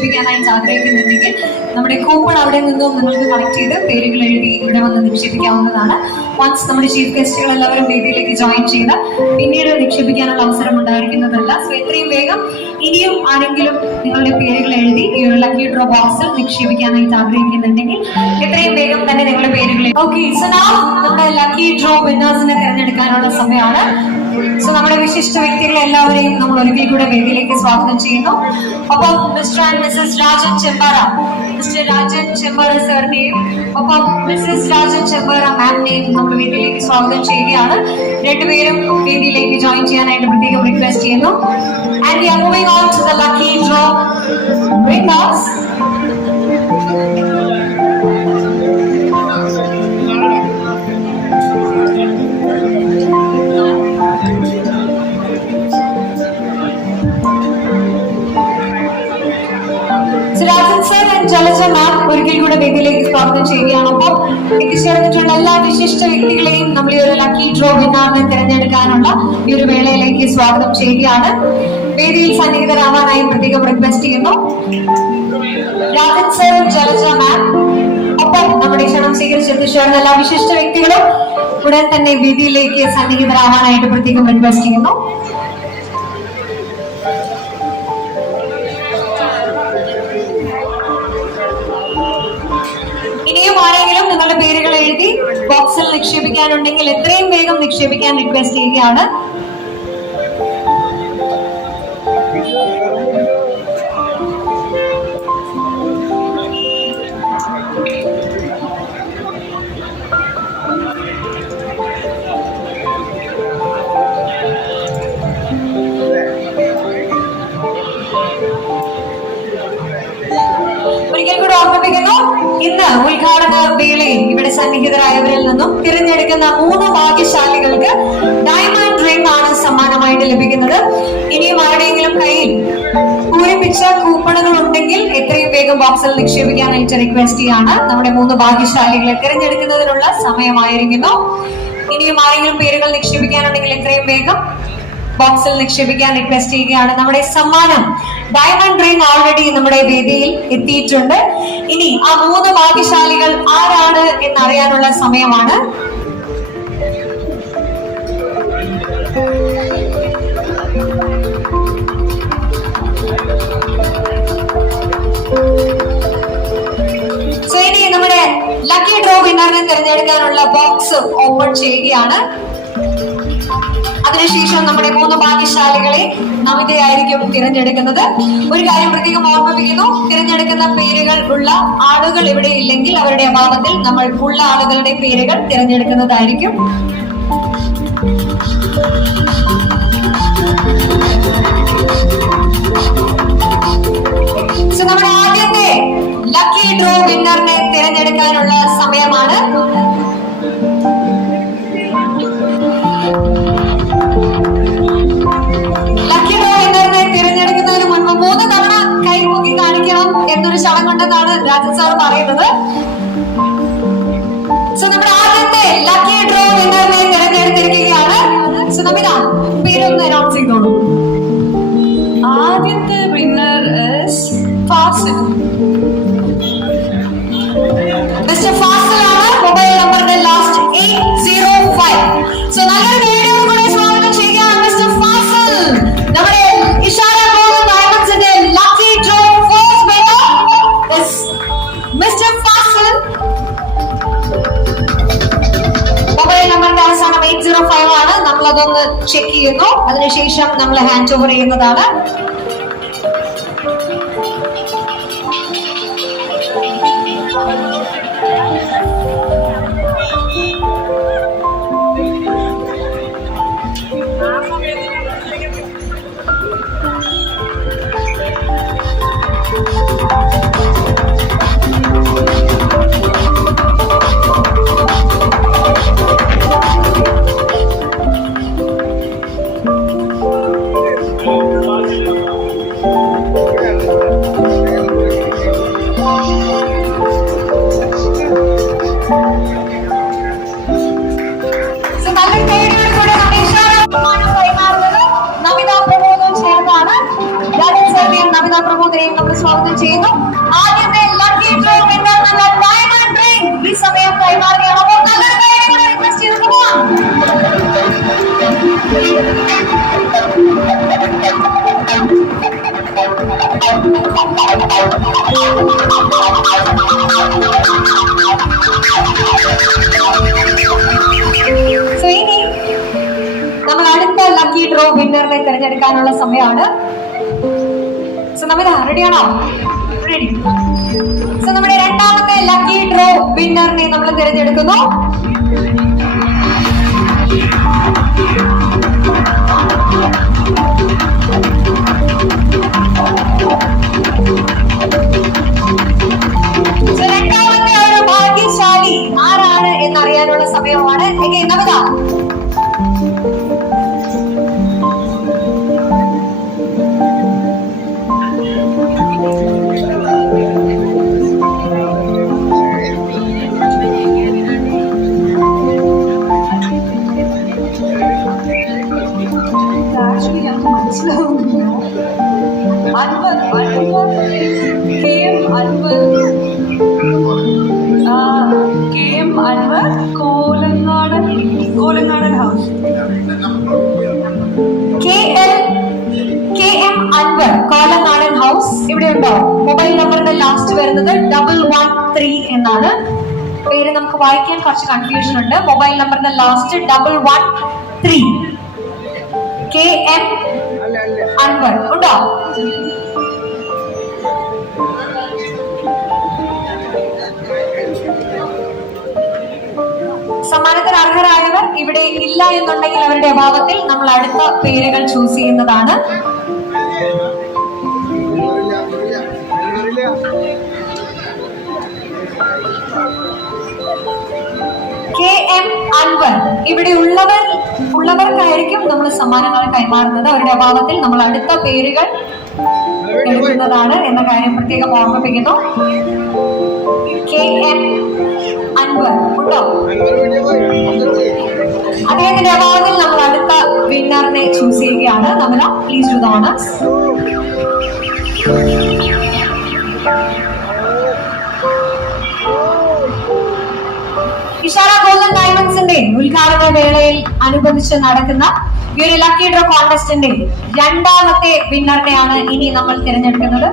നിക്ഷേപിക്കാനായിട്ട് ആഗ്രഹിക്കുന്നുണ്ടെങ്കിൽ നമ്മുടെ കൂപ്പൺ അവിടെ നിന്നും നിങ്ങൾക്ക് കളക്ട് ചെയ്ത് പേരുകൾ എഴുതി ഇവിടെ വന്ന് നിക്ഷേപിക്കാവുന്നതാണ്. വൺസ് നമ്മുടെ ചീഫ് ഗസ്റ്റുകൾ എല്ലാവരും വേദിയിലേക്ക് ജോയിൻ ചെയ്ത് പിന്നീട് നിക്ഷേപിക്കാനുള്ള അവസരം ഉണ്ടായിരിക്കുന്നതല്ല. സോ എത്രയും വേഗം ഇനിയും ആരെങ്കിലും നിങ്ങളുടെ പേരുകൾ എഴുതി ഈ ഒരു ലക്കി ഡ്രോ ബോക്സിൽ നിക്ഷേപിക്കാനായിട്ട് ആഗ്രഹിക്കുന്നുണ്ടെങ്കിൽ എത്രയും വേഗം തന്നെ നിങ്ങളുടെ പേരുകൾ. ഓക്കെ, സോ നമ്മുടെ ലക്കി ഡ്രോ വിന്നേഴ്സിനെ തിരഞ്ഞെടുക്കാനുള്ള സമയമാണ്. സോ നമ്മുടെ വിശിഷ്ട വ്യക്തികളെ എല്ലാവരെയും നമ്മൾ ഒരിക്കൽ കൂടെ വേദിയിലേക്ക് സ്വാഗതം ചെയ്യുന്നു. ഒപ്പം mister and missus Rajan Chembara, mister Rajan Chembara സാറിനെയും ഒപ്പം മിസ്സസ് രാജൻ ചെമ്പാറ മാമിനെയും നമ്മൾ വേദിയിലേക്ക് സ്വാഗതം ചെയ്യുകയാണ്. രണ്ടുപേരും വേദിയിലേക്ക് ജോയിൻ ചെയ്യാനായിട്ട് പ്രത്യേകം റിക്വസ്റ്റ് ചെയ്യുന്നു. And we are moving on to the lucky draw winners. Jalaja മാം ഒരിക്കൽ കൂടെ വേദിയിലേക്ക് സ്വാഗതം ചെയ്യുകയാണ്. ഒപ്പം എത്തിച്ചേർന്നിട്ടുള്ള എല്ലാ വിശിഷ്ട വ്യക്തികളെയും നമ്മൾ ഈ ഒരു ലക്കി ഡ്രോ വിന്നറിനെ തിരഞ്ഞെടുക്കാനുള്ള ഈ ഒരു വേളയിലേക്ക് സ്വാഗതം ചെയ്യുകയാണ്. വേദിയിൽ സന്നിഹിതരാവാനായി പ്രത്യേകം റിക്വസ്റ്റ് ചെയ്യുന്നു. രാജൻ സർ, ജലജ മാം, ഒപ്പം നമ്മുടെ ക്ഷണം സ്വീകരിച്ച് എത്തിച്ചേർന്ന എല്ലാ വിശിഷ്ട വ്യക്തികളും ഉടൻ തന്നെ വേദിയിലേക്ക് സന്നിഹിതരാവാനായിട്ട് പ്രത്യേകം റിക്വസ്റ്റ് ചെയ്യുന്നു. ഇനിയും ആരെങ്കിലും നിങ്ങളുടെ പേരുകൾ എഴുതി ബോക്സിൽ നിക്ഷേപിക്കാനുണ്ടെങ്കിൽ എത്രയും വേഗം നിക്ഷേപിക്കാൻ റിക്വസ്റ്റ് ചെയ്യുകയാണ്. ഒരിക്കൽ കൂടെ ഓർമ്മിപ്പിക്കുന്നു, ഇന്ന് ഉദ്ഘാടന വേളയിൽ ഇവിടെ സന്നിഹിതരായവരിൽ നിന്നും തിരഞ്ഞെടുക്കുന്ന 3 ഭാഗ്യശാലികൾക്ക് ഡയമണ്ട് റിംഗ് ആണ് സമ്മാനമായിട്ട് ലഭിക്കുന്നത്. ഇനിയും ആരുടെയെങ്കിലും കയ്യിൽ പൂരിപ്പിച്ച കൂപ്പണുകൾ ഉണ്ടെങ്കിൽ എത്രയും വേഗം ബോക്സിൽ നിക്ഷേപിക്കാനായിട്ട് റിക്വസ്റ്റ് ചെയ്യാണ്. നമ്മുടെ 3 ഭാഗ്യശാലികളെ തിരഞ്ഞെടുക്കുന്നതിനുള്ള സമയമായിരിക്കുന്നു. ഇനിയും ആരെങ്കിലും പേരുകൾ നിക്ഷേപിക്കാനുണ്ടെങ്കിൽ എത്രയും വേഗം ബോക്സിൽ നിക്ഷേപിക്കാൻ റിക്വസ്റ്റ് ചെയ്യുകയാണ്. നമ്മുടെ സമ്മാനം ഡയമണ്ട് റിംഗ് ഓൾറെഡി നമ്മുടെ വേദിയിൽ എത്തിയിട്ടുണ്ട്. ഇനി ആ 3 ഭാഗ്യശാലികൾ ആരാണ് എന്നറിയാനുള്ള സമയമാണ്. ഇനി നമ്മുടെ ലക്കി ഡ്രോ വിന്നറിനെ തിരഞ്ഞെടുക്കാനുള്ള ബോക്സ് ഓപ്പൺ ചെയ്യുകയാണ്. അതിനുശേഷം നമ്മുടെ 3 ഭാഗ്യശാലികളെ നമിതയായിരിക്കും തിരഞ്ഞെടുക്കുന്നത്. ഒരു കാര്യം പ്രത്യേകം ഓർമ്മിപ്പിക്കുന്നു, തിരഞ്ഞെടുക്കുന്ന പേരുകൾ ഉള്ള ആളുകൾ ഇവിടെ ഇല്ലെങ്കിൽ അവരുടെ അഭാവത്തിൽ നമ്മൾ ഉള്ള ആളുകളുടെ പേരുകൾ തിരഞ്ഞെടുക്കുന്നതായിരിക്കും. നമ്മുടെ ആദ്യത്തെ ലക്കി ഡ്രോ വിന്നറിനെ തിരഞ്ഞെടുക്കാനുള്ള സമയമാണ്. ലക്കി ഡ്രോ വിന്നറിനെ തിരഞ്ഞെടുക്കുന്നതിന് മുൻപ് 3 തവണ കൈമുക്കി കാണിക്കണം എന്നൊരു ചടങ്ങുണ്ടെന്നാണ് രാജൻ സാർ പറയുന്നത്. നമ്മുടെ ആദ്യത്തെ ലക്കി ഡ്രോ വിന്നറിനെ തിരഞ്ഞെടുത്തിരിക്കുകയാണ്. നമിത, പേരൊന്ന് അനൗൺസ് ചെയ്തോളൂ. ആദ്യത്തെ വിന്നർ ഫാസിൽ. മിസ്റ്റർ ഫാസിൽ ആണ്. മൊബൈൽ നമ്പറിന്റെ ലാസ്റ്റ് 805. നല്ലൊരു വീഡിയോ കൂടെ സ്വാഗതം ചെയ്യുകയാണ് മിസ്റ്റർ ഫാസിൽ. നമ്മുടെ ഇഷാര ഗോൾഡ് ഡയമണ്ട്സിന്റെ lucky draw first winner is mister Fazil. Mobile നമ്പറിന്റെ അവസാനം 805 ആണ്. നമ്മൾ അതൊന്ന് ചെക്ക് ചെയ്യുന്നു. അതിനുശേഷം നമ്മൾ ഹാൻഡ് ഓവർ ചെയ്യുന്നതാണ്. നമിത പ്രമോദും ചേർന്നാണ്. രാജൻ സാറിനെയും നമിത പ്രമോദിനെയും നമ്മൾ സ്വാഗതം ചെയ്യുന്നു. ആദ്യത്തെ ലക്കി ഡ്രോ വിന്നറിനുള്ള ഡയമണ്ട് റിംഗ് ഈ സമയം കൈമാറുകയാണ്. അപ്പോൾ നല്ലൊരു കാര്യങ്ങൾ റിക്വസ്റ്റ് ചെയ്തു പോകാം. സോ ഇനി നമ്മൾ അടുത്ത ലക്കി ഡ്രോ വിന്നറിനെ തിരഞ്ഞെടുക്കാനുള്ള സമയമാണ്. സോ നമ്മൾ റെഡിയാണോ? റെഡി. സോ നമ്മുടെ രണ്ടാമത്തെ ലക്കി ഡ്രോ വിന്നറിനെ നമ്മൾ തിരഞ്ഞെടുക്കുന്നു. രണ്ടാമത്തെ ഒരു ഭാഗ്യശാലി ആരാണ് എന്നറിയാനുള്ള സമയമാണ്. നവത ആക്ച്വലി ഞങ്ങൾക്ക് മനസ്സിലാവുന്നില്ല. Anwar Kolangadan house. KM Anwar Kolangadan house ഇവിടെ ഉണ്ടോ? മൊബൈൽ നമ്പറിന്റെ ലാസ്റ്റ് വരുന്നത് 113 എന്നാണ്. പേര് നമുക്ക് വായിക്കാൻ കുറച്ച് കൺഫ്യൂഷൻ ഉണ്ട്. മൊബൈൽ നമ്പറിന്റെ ലാസ്റ്റ് 113. KM അൻവർ ഉണ്ടോ? സമ്മാനത്തിന് അർഹരായവർ ഇവിടെ ഇല്ല എന്നുണ്ടെങ്കിൽ അവരുടെ അഭാവത്തിൽ നമ്മൾ അടുത്ത പേരുകൾ ചൂസ് ചെയ്യുന്നതാണ്. KM അൻവർ ഇവിടെ ഉള്ളവർക്കായിരിക്കും നമ്മൾ സമ്മാനങ്ങൾ കൈമാറുന്നത്. അവരുടെ അഭാവത്തിൽ നമ്മൾ അടുത്ത പേരുകൾ എടുക്കുന്നതാണ് എന്ന കാര്യം പ്രത്യേകം ഓർമ്മിപ്പിക്കുന്നു. KM അൻവർ ഉണ്ടോ? അദ്ദേഹത്തിന്റെ അഭാവത്തിൽ നമ്മൾ അടുത്ത വിന്നറിനെ ചൂസ് ചെയ്യുകയാണ്. നമ്മൾ please do the honours. Ishara golden ഡയമണ്ട്സിന്റെ ഉദ്ഘാടന വേളയിൽ അനുബന്ധിച്ച് നടക്കുന്ന ഈ ഒരു ലക്കി ഡ്രോ കോൺടെസ്റ്റിന്റെ രണ്ടാമത്തെ വിന്നറിനെയാണ് ഇനി നമ്മൾ തിരഞ്ഞെടുക്കുന്നത്.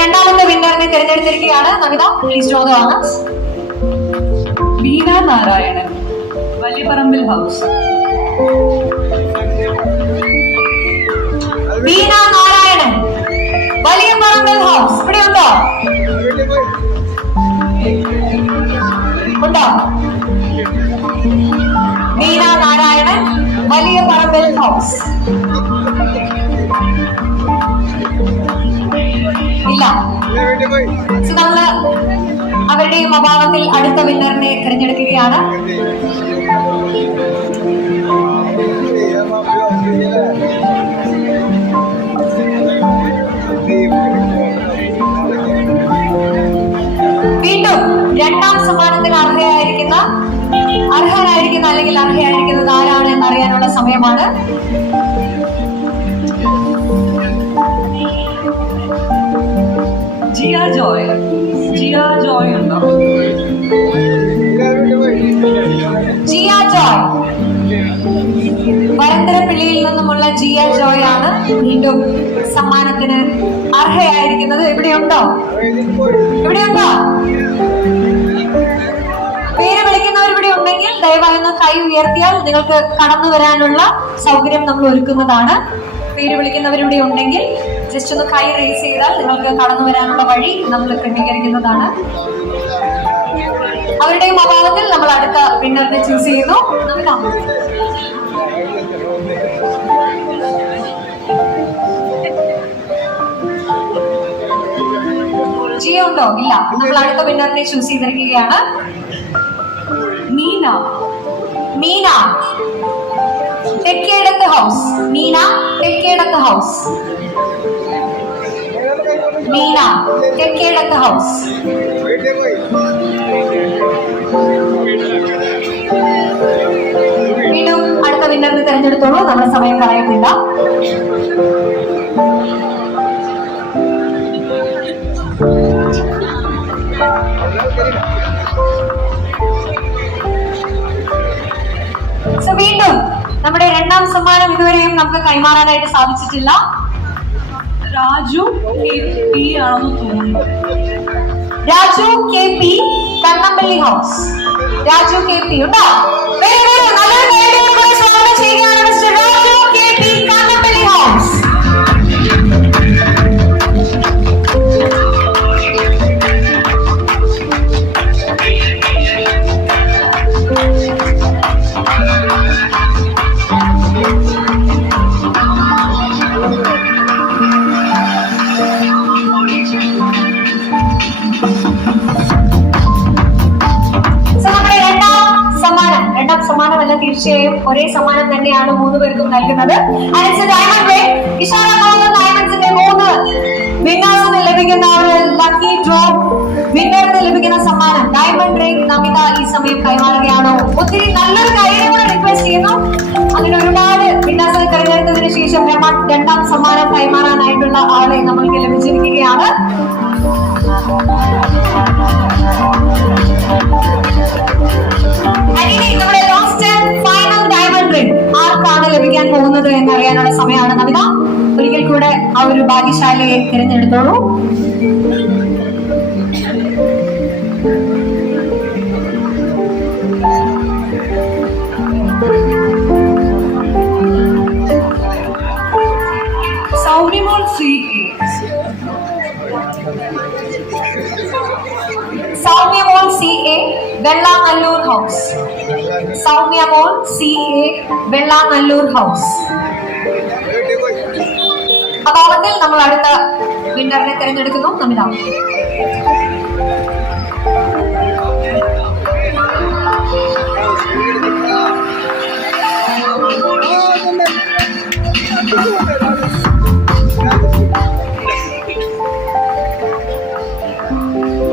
രണ്ടാമത്തെ വിന്നറിനെ തിരഞ്ഞെടുത്തിരിക്കുകയാണ്. Namitha please draw the honours. Veena Narayanan, Valiyaparambil house. Veena Narayanan, Valiyaparambil house. ഇവിടെ ഉണ്ടോ? ഉണ്ടോ? വീണ നാരായണൻ, വലിയപറമ്പിൽ ഹൗസ്. ഇല്ല. നമ്മള് അവരുടെയും അഭാവത്തിൽ അടുത്ത വിന്നറിനെ തിരഞ്ഞെടുക്കുകയാണ്. വീണ്ടും രണ്ടാം സമ്മാനത്തിന് അർഹരായിരിക്കുന്ന അല്ലെങ്കിൽ അർഹയായിരിക്കുന്നത് ആരാണ് എന്നറിയാനുള്ള സമയമാണ്. ജിയ ജോയ് ഉണ്ടോ? ജിയ ജോയ്, വരന്തരപ്പിള്ളിയിൽ നിന്നുമുള്ള ജിയ ജോയ് ആണ് വീണ്ടും സമ്മാനത്തിന് അർഹയായിരിക്കുന്നത്. ഇവിടെയുണ്ടോ? പേര് വിളിക്കുന്നവർ ഇവിടെ ഉണ്ടെങ്കിൽ ദയവായി ഒന്ന് കൈ ഉയർത്തിയാൽ നിങ്ങൾക്ക് കടന്നു വരാനുള്ള സൗകര്യം നമ്മൾ ഒരുക്കുന്നതാണ്. പേര് വിളിക്കുന്നവരിവിടെ ഉണ്ടെങ്കിൽ ജസ്റ്റ് ഒന്ന് കൈ റേസ് ചെയ്താൽ നിങ്ങൾക്ക് കടന്നു വരാനുള്ള വഴി നമ്മൾ ക്രമീകരിക്കുന്നതാണ്. അവരുടെയും അഭാവത്തിൽ നമ്മൾ അടുത്ത വിന്നറിനെ ചൂസ് ചെയ്യുന്നു. ജിയോ ഉണ്ടോ? ഇല്ല. നമ്മൾ അടുത്ത വിന്നറിനെ ചൂസ് ചെയ്തിരിക്കുകയാണ്. Meena Thekkedath house. Meena Thekkedath house. Meena Thekkedath house. വീണ്ടും അടുത്ത വിന്നറിനെ തെരഞ്ഞെടുത്തു. തിരഞ്ഞെടുത്തോളൂ, നമ്മുടെ സമയം കളയുന്നില്ല. വീണ്ടും നമ്മുടെ രണ്ടാം സമ്മാനം ഇതുവരെയും നമുക്ക് കൈമാറാനായിട്ട് സാധിച്ചിട്ടില്ല. രാജു KP ആണെന്ന് തോന്നുന്നു. Raju KP Kannampally house. Raju KP ഉണ്ടോ? നല്ലൊരു കൈയ്യടിയോടെ സ്വാഗതം ചെയ്യുകയാണ് mister Raju KP Kannampally house. സമ്മാനമല്ല, തീർച്ചയായും ഒരേ സമ്മാനം തന്നെയാണ് 3 പേർക്കും നൽകുന്നത്. ഡയമണ്ട്സിന്റെ 3 വിന്നേഴ്സിന് ലഭിക്കുന്ന ഒരു ലക്കി ഡ്രോ വിന്നറിന് ലഭിക്കുന്ന സമ്മാനം ഡയമണ്ട് റിംഗ് നമിത ഈ സമയം കൈമാറുകയാണ്. ഒത്തിരി നല്ലൊരു കാര്യം കൂടെ റിക്വസ്റ്റ് ചെയ്യുന്നു. അങ്ങനെ ഒരുപാട് വിന്നേഴ്സിനെ തിരഞ്ഞെടുത്തതിനു ശേഷം രണ്ടാം സമ്മാനം കൈമാറാനായിട്ടുള്ള ആളെ നമ്മൾക്ക് ലഭിച്ചിരിക്കുകയാണ്. നമ്മുടെ last and final diamond ring ആർക്കാണ് ലഭിക്കാൻ പോകുന്നത് എന്നറിയാനുള്ള സമയമാണ്. നമിത, ഒരിക്കൽ കൂടെ ആ ഒരു ഭാഗ്യശാലിയെ തിരഞ്ഞെടുത്തോളൂ. Soumyamol CA. Soumyamol CA Vellanallur house. Soumyamol CA Vellanallur house. അഭാവത്തിൽ നമ്മൾ അടുത്ത വിന്നറിനെ തിരഞ്ഞെടുക്കുന്നു. നമിത.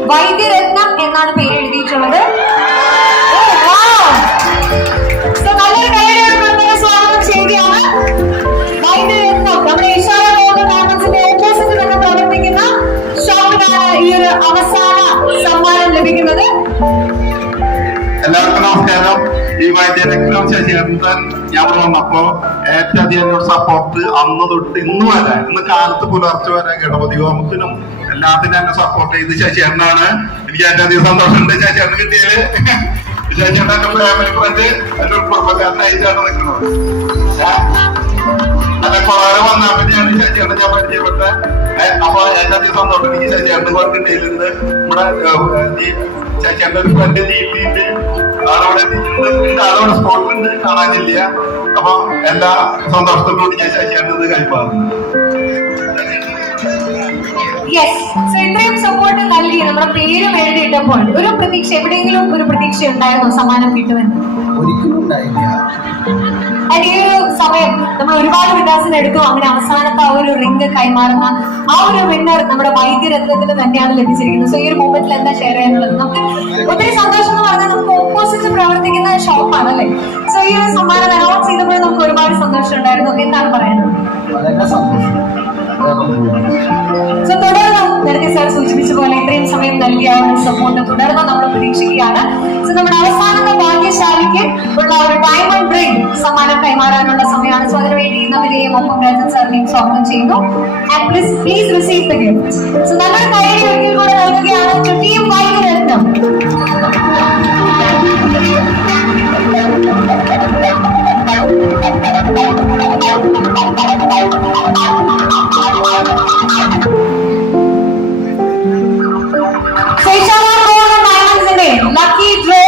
വൈദ്യരത്നം എന്നാണ് പേര് എഴുതിയിട്ടുള്ളത്. നല്ലൊരു കൈയ്യടിയോടെ സ്വാഗതം ചെയ്യുകയാണ്. വൈദ്യരത്നം നമ്മുടെ ഡയമണ്ട്സിന്റെ ഓപ്പോസിറ്റ് തന്നെ പ്രവർത്തിക്കുന്ന ഷോപ്പിനാണ് ഈ ഒരു അവസാന സമ്മാനം ലഭിക്കുന്നത്. എല്ലാവർക്കും നമസ്കാരം. ഈ വൈദ്യരത്നം ശശികണ്ഠൻ ഞാൻ വന്നപ്പോ ഏറ്റവും അധികം സപ്പോർട്ട് അന്ന് തൊട്ട് ഇന്ന് വരെ, ഇന്ന് കാലത്ത് പുലർച്ചെ വരെ ഗണപതി ഹോമത്തിനും എല്ലാത്തിനും എന്നെ സപ്പോർട്ട് ചെയ്ത് ശശികണ്ഠനാണ്. എനിക്ക് ഏറ്റവും അധികം സന്തോഷമുണ്ട് ശശികണ്ഠൻ കിട്ടിയത്. ശശികണ്ഠൻ എന്റെ ഫാമിലി ഫ്രണ്ട്, എന്റെ ഒരു കുടുംബക്കാരനായിട്ടാണ് നിൽക്കുന്നത്. അല്ല കൊളാറ് വന്നാൽ പിന്നെയാണ് ശശികണ്ഠൻ ഞാൻ പരിചയപ്പെട്ടത്. അപ്പൊ ഏറ്റവും അധികം സന്തോഷം എനിക്ക് ശശികണ്ഠൻ കൊണ്ട് കിട്ടിയിട്ടുണ്ട്. ഇവിടെ ശശികണ്ഠൻ ഒരു ഫ്രണ്ട് ജീവിതത്തിന്റെ ആളവിടെ സ്പോട്ടിലുണ്ട്, കാണാനില്ല. അപ്പൊ എല്ലാ സന്തോഷത്തോടുകൂടി ഞാൻ ശശികണ്ഠൻ കൈമാറുന്നു. ഇത്രയും സപ്പോർട്ട് നൽകി നമ്മുടെ പേരും എഴുതിയിട്ടപ്പോൾ ഒരു പ്രതീക്ഷ, എവിടെയെങ്കിലും ഒരു പ്രതീക്ഷ ഉണ്ടായിരുന്നോ സമ്മാനം കിട്ടുമെന്ന്? ഒരിക്കലും ഉണ്ടായില്ല. ഈ ഒരു സമയം നമ്മൾ ഒരുപാട് വിന്യാസം എടുത്തു. അങ്ങനെ അവസാനത്തെ ആ ഒരു റിംഗ് കൈമാറുന്ന ആ ഒരു വിന്നർ നമ്മുടെ വൈദ്യരത്നത്തിന് തന്നെയാണ് ലഭിച്ചിരിക്കുന്നത്. സോ ഈ ഒരു മൂമെന്റിൽ എന്താ ഷെയർ ചെയ്യാനുള്ളത്? നമുക്ക് ഒത്തിരി സന്തോഷം എന്ന് പറഞ്ഞാൽ നമുക്ക് ഓപ്പോസിറ്റ് പ്രവർത്തിക്കുന്ന ഷോപ്പാണ് അല്ലേ. സോ ഈ ഒരു സമ്മാനം അനൗൺസ് ചെയ്തപ്പോൾ നമുക്ക് ഒരുപാട് സന്തോഷം ഉണ്ടായിരുന്നു. എന്താണ് പറയുന്നത്? വളരെ സന്തോഷം. സോ തുടർന്ന് നേരത്തെ സാർ സൂചിപ്പിച്ച പോലെ ഇത്രയും സമയം നൽകിയ സപ്പോർട്ട് തുടർന്ന് നമ്മൾ പ്രതീക്ഷിക്കുകയാണ്. സോ നമ്മുടെ അവസാനത്തെ ഭാഗ്യശാലിക്ക് ഉള്ള ഒരു ഡയമണ്ട് റിംഗ് സമ്മാനം കൈമാറാനുള്ള സമയമാണ്. സോ അതിനുവേണ്ടി നമ്മിലെയും ഒപ്പം രാജൻ സാറിനെയും സ്വാഗതം ചെയ്യുന്നു. And please receive the gift. So നല്ലൊരു കൈയ്യടി ഒരിക്കൽ കൂടെ നൽകുകയാണ് ടീം വൈദ്യരത്നം. ലക്കി ഡ്രോ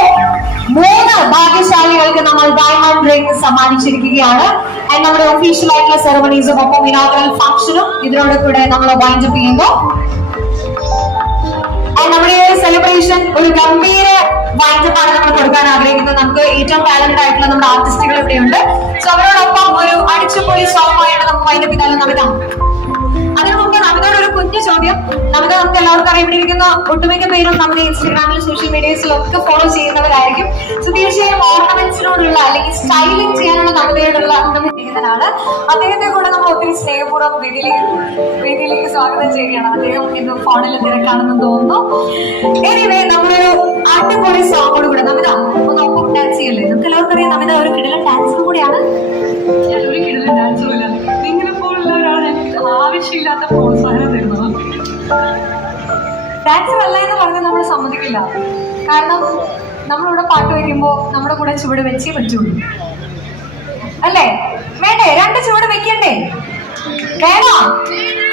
3 ഭാഗ്യശാലികൾക്ക് നമ്മൾ ഡയമണ്ട് റിംഗ് സമ്മാനിച്ചിരിക്കുകയാണ്. ആൻഡ് നമ്മുടെ ഒഫീഷ്യൽ ആയിട്ടുള്ള സെറമണീസും ഒപ്പം ഇനോഗ്രൽ ഫംഗ്ഷനും ഇതിനോട് കൂടെ നമ്മൾ വൈൻഡപ്പ് ചെയ്യുന്നു. ആൻഡ് നമ്മുടെ ഈ സെലിബ്രേഷൻ ഒരു ഗംഭീര വൈൻഡപ്പാണ് നമ്മൾ കൊടുക്കാൻ ആഗ്രഹിക്കുന്നത്. നമുക്ക് ഏറ്റവും ടാലന്റഡ് ആയിട്ടുള്ള നമ്മുടെ ആർട്ടിസ്റ്റുകൾ ഇവിടെയുണ്ട്. സോ അവരോടൊപ്പം ഒരു അടിച്ചുപൊളി സോങ്ങുമായിട്ട് നമുക്ക് വൈൻഡപ്പ് ചെയ്താലും നമിത. അതിനു മുമ്പ് നമിതയുടെ ഒരു കുഞ്ഞു ചോദ്യം. നമിത നമുക്ക് എല്ലാവർക്കും അറിയാൻ ഇരിക്കുന്ന ഒട്ടുമിക്ക പേരും നമ്മുടെ ഇൻസ്റ്റാഗ്രാമിലും സോഷ്യൽ മീഡിയസിലും ഒക്കെ ഫോളോ ചെയ്യുന്നവരായിരിക്കും. സോ തീർച്ചയായും ഓർണമെന്റ്സിനോടുള്ള അല്ലെങ്കിൽ സ്റ്റൈലിംഗ് ചെയ്യാനുള്ള നമിതയോടുള്ള സ്നേഹിതനാണ്. അദ്ദേഹത്തെ കൂടെ നമ്മൾ ഒത്തിരി സ്നേഹപൂർവ്വം വേദിയിലേക്ക് സ്വാഗതം ചെയ്യുകയാണ്. അദ്ദേഹം ഇന്ന് ഫോണിൽ തിരക്കാണെന്ന് തോന്നുന്നു. എനിവേ നമ്മളൊരു അടിപൊളി സോങ്ങോട് കൂടെ നമിത ഒന്ന് ഒപ്പം ഡാൻസ് ചെയ്യല്ലേ? നമുക്ക് എല്ലാവർക്കും അറിയാം നമിത ഒരു കിടിലൻ ഡാൻസർ കൂടിയാണ്. ഞാനൊരു കിടിലൻ ഡാൻസറും ഇല്ല. നിങ്ങളെ പോലുള്ള ഒരാൾ എനിക്ക് ആവശ്യമില്ലാത്ത പ്രോത്സാഹനം തരുന്നത്. ഡാൻസർ അല്ല എന്ന് പറഞ്ഞാൽ നമ്മൾ സമ്മതിക്കില്ല. കാരണം നമ്മളിവിടെ പാട്ട് വയ്ക്കുമ്പോൾ നമ്മുടെ കൂടെ ചുവട് വെച്ചേ പറ്റുള്ളൂ, അല്ലേ? വേണ്ടേ? 2 ചുവട് വെക്കണ്ടേ? വേണോ?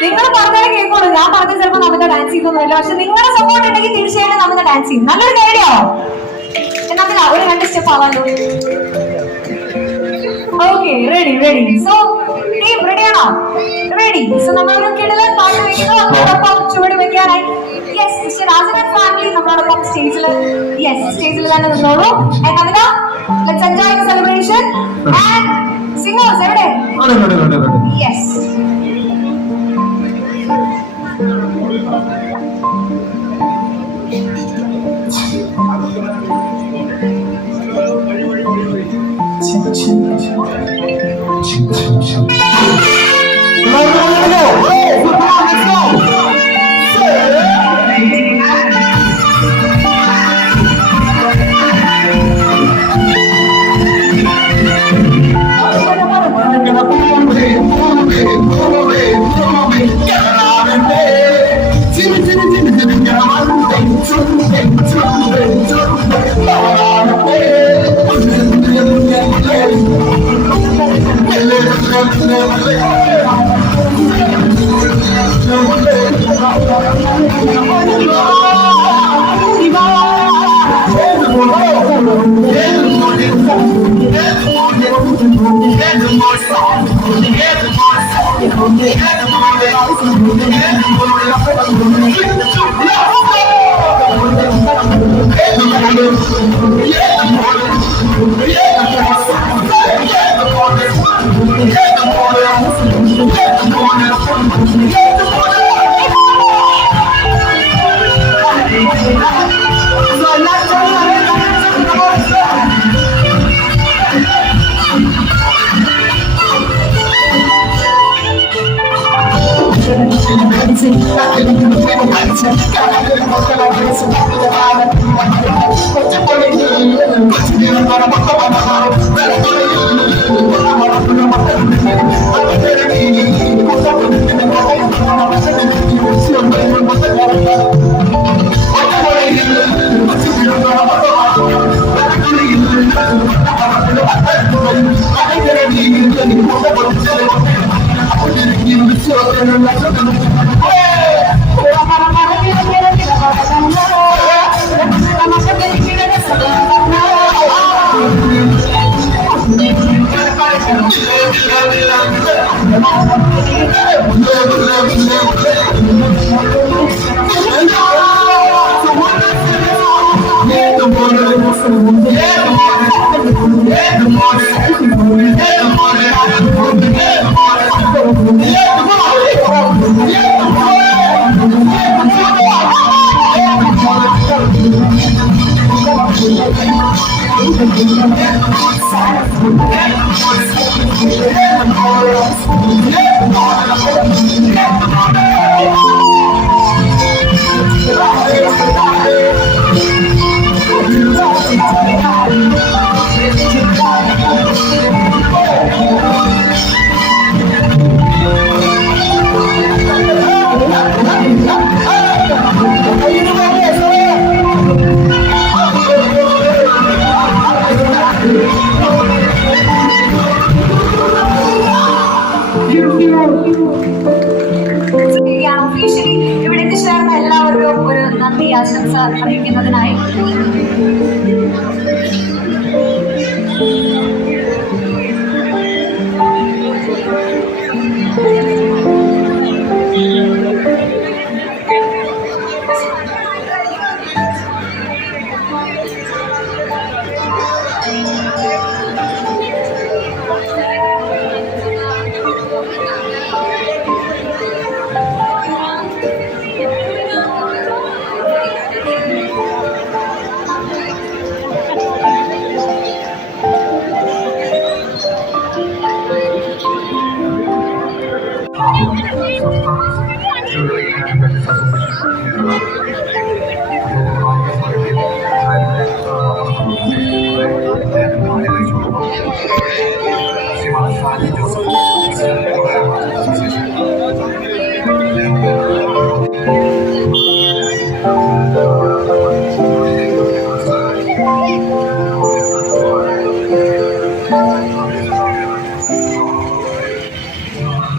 നിങ്ങൾ പറഞ്ഞാലേ കേൾക്കുള്ളൂ. ഞാൻ പറഞ്ഞ ചിലപ്പോൾ നമിത ഡാൻസ് ചെയ്യുന്നൊന്നുമില്ല. പക്ഷെ നിങ്ങളുടെ സപ്പോർട്ട് ഉണ്ടെങ്കിൽ തീർച്ചയായിട്ടും നമിത ഡാൻസ് ചെയ്യും. നല്ലൊരു കൈഡിയോ നമിത? ഒരു 2 സ്റ്റെപ്പ് ആവാലോ. Okay, ready. സോ ടീം റെഡിയാണോ? റെഡി. സോ നമ്മളൊരു കിടിലൻ പാട്ട് വെക്കുന്നു. നമ്മളോടൊപ്പം ചുവട് വെക്കാനായി യെസ് മിസ്റ്റർ രാജൻ ഫാമിലി നമ്മളോടൊപ്പം സ്റ്റേജിൽ തന്നെ നിന്നോളൂ. Namitha, let's enjoy the celebration. And singers എവിടെ? യെസ്. ഒഫീഷ്യലി ഇവിടെ എത്തിച്ചേർന്ന എല്ലാവർക്കും ഒരു നന്ദി ആശംസ അറിയിക്കുന്നതിനായി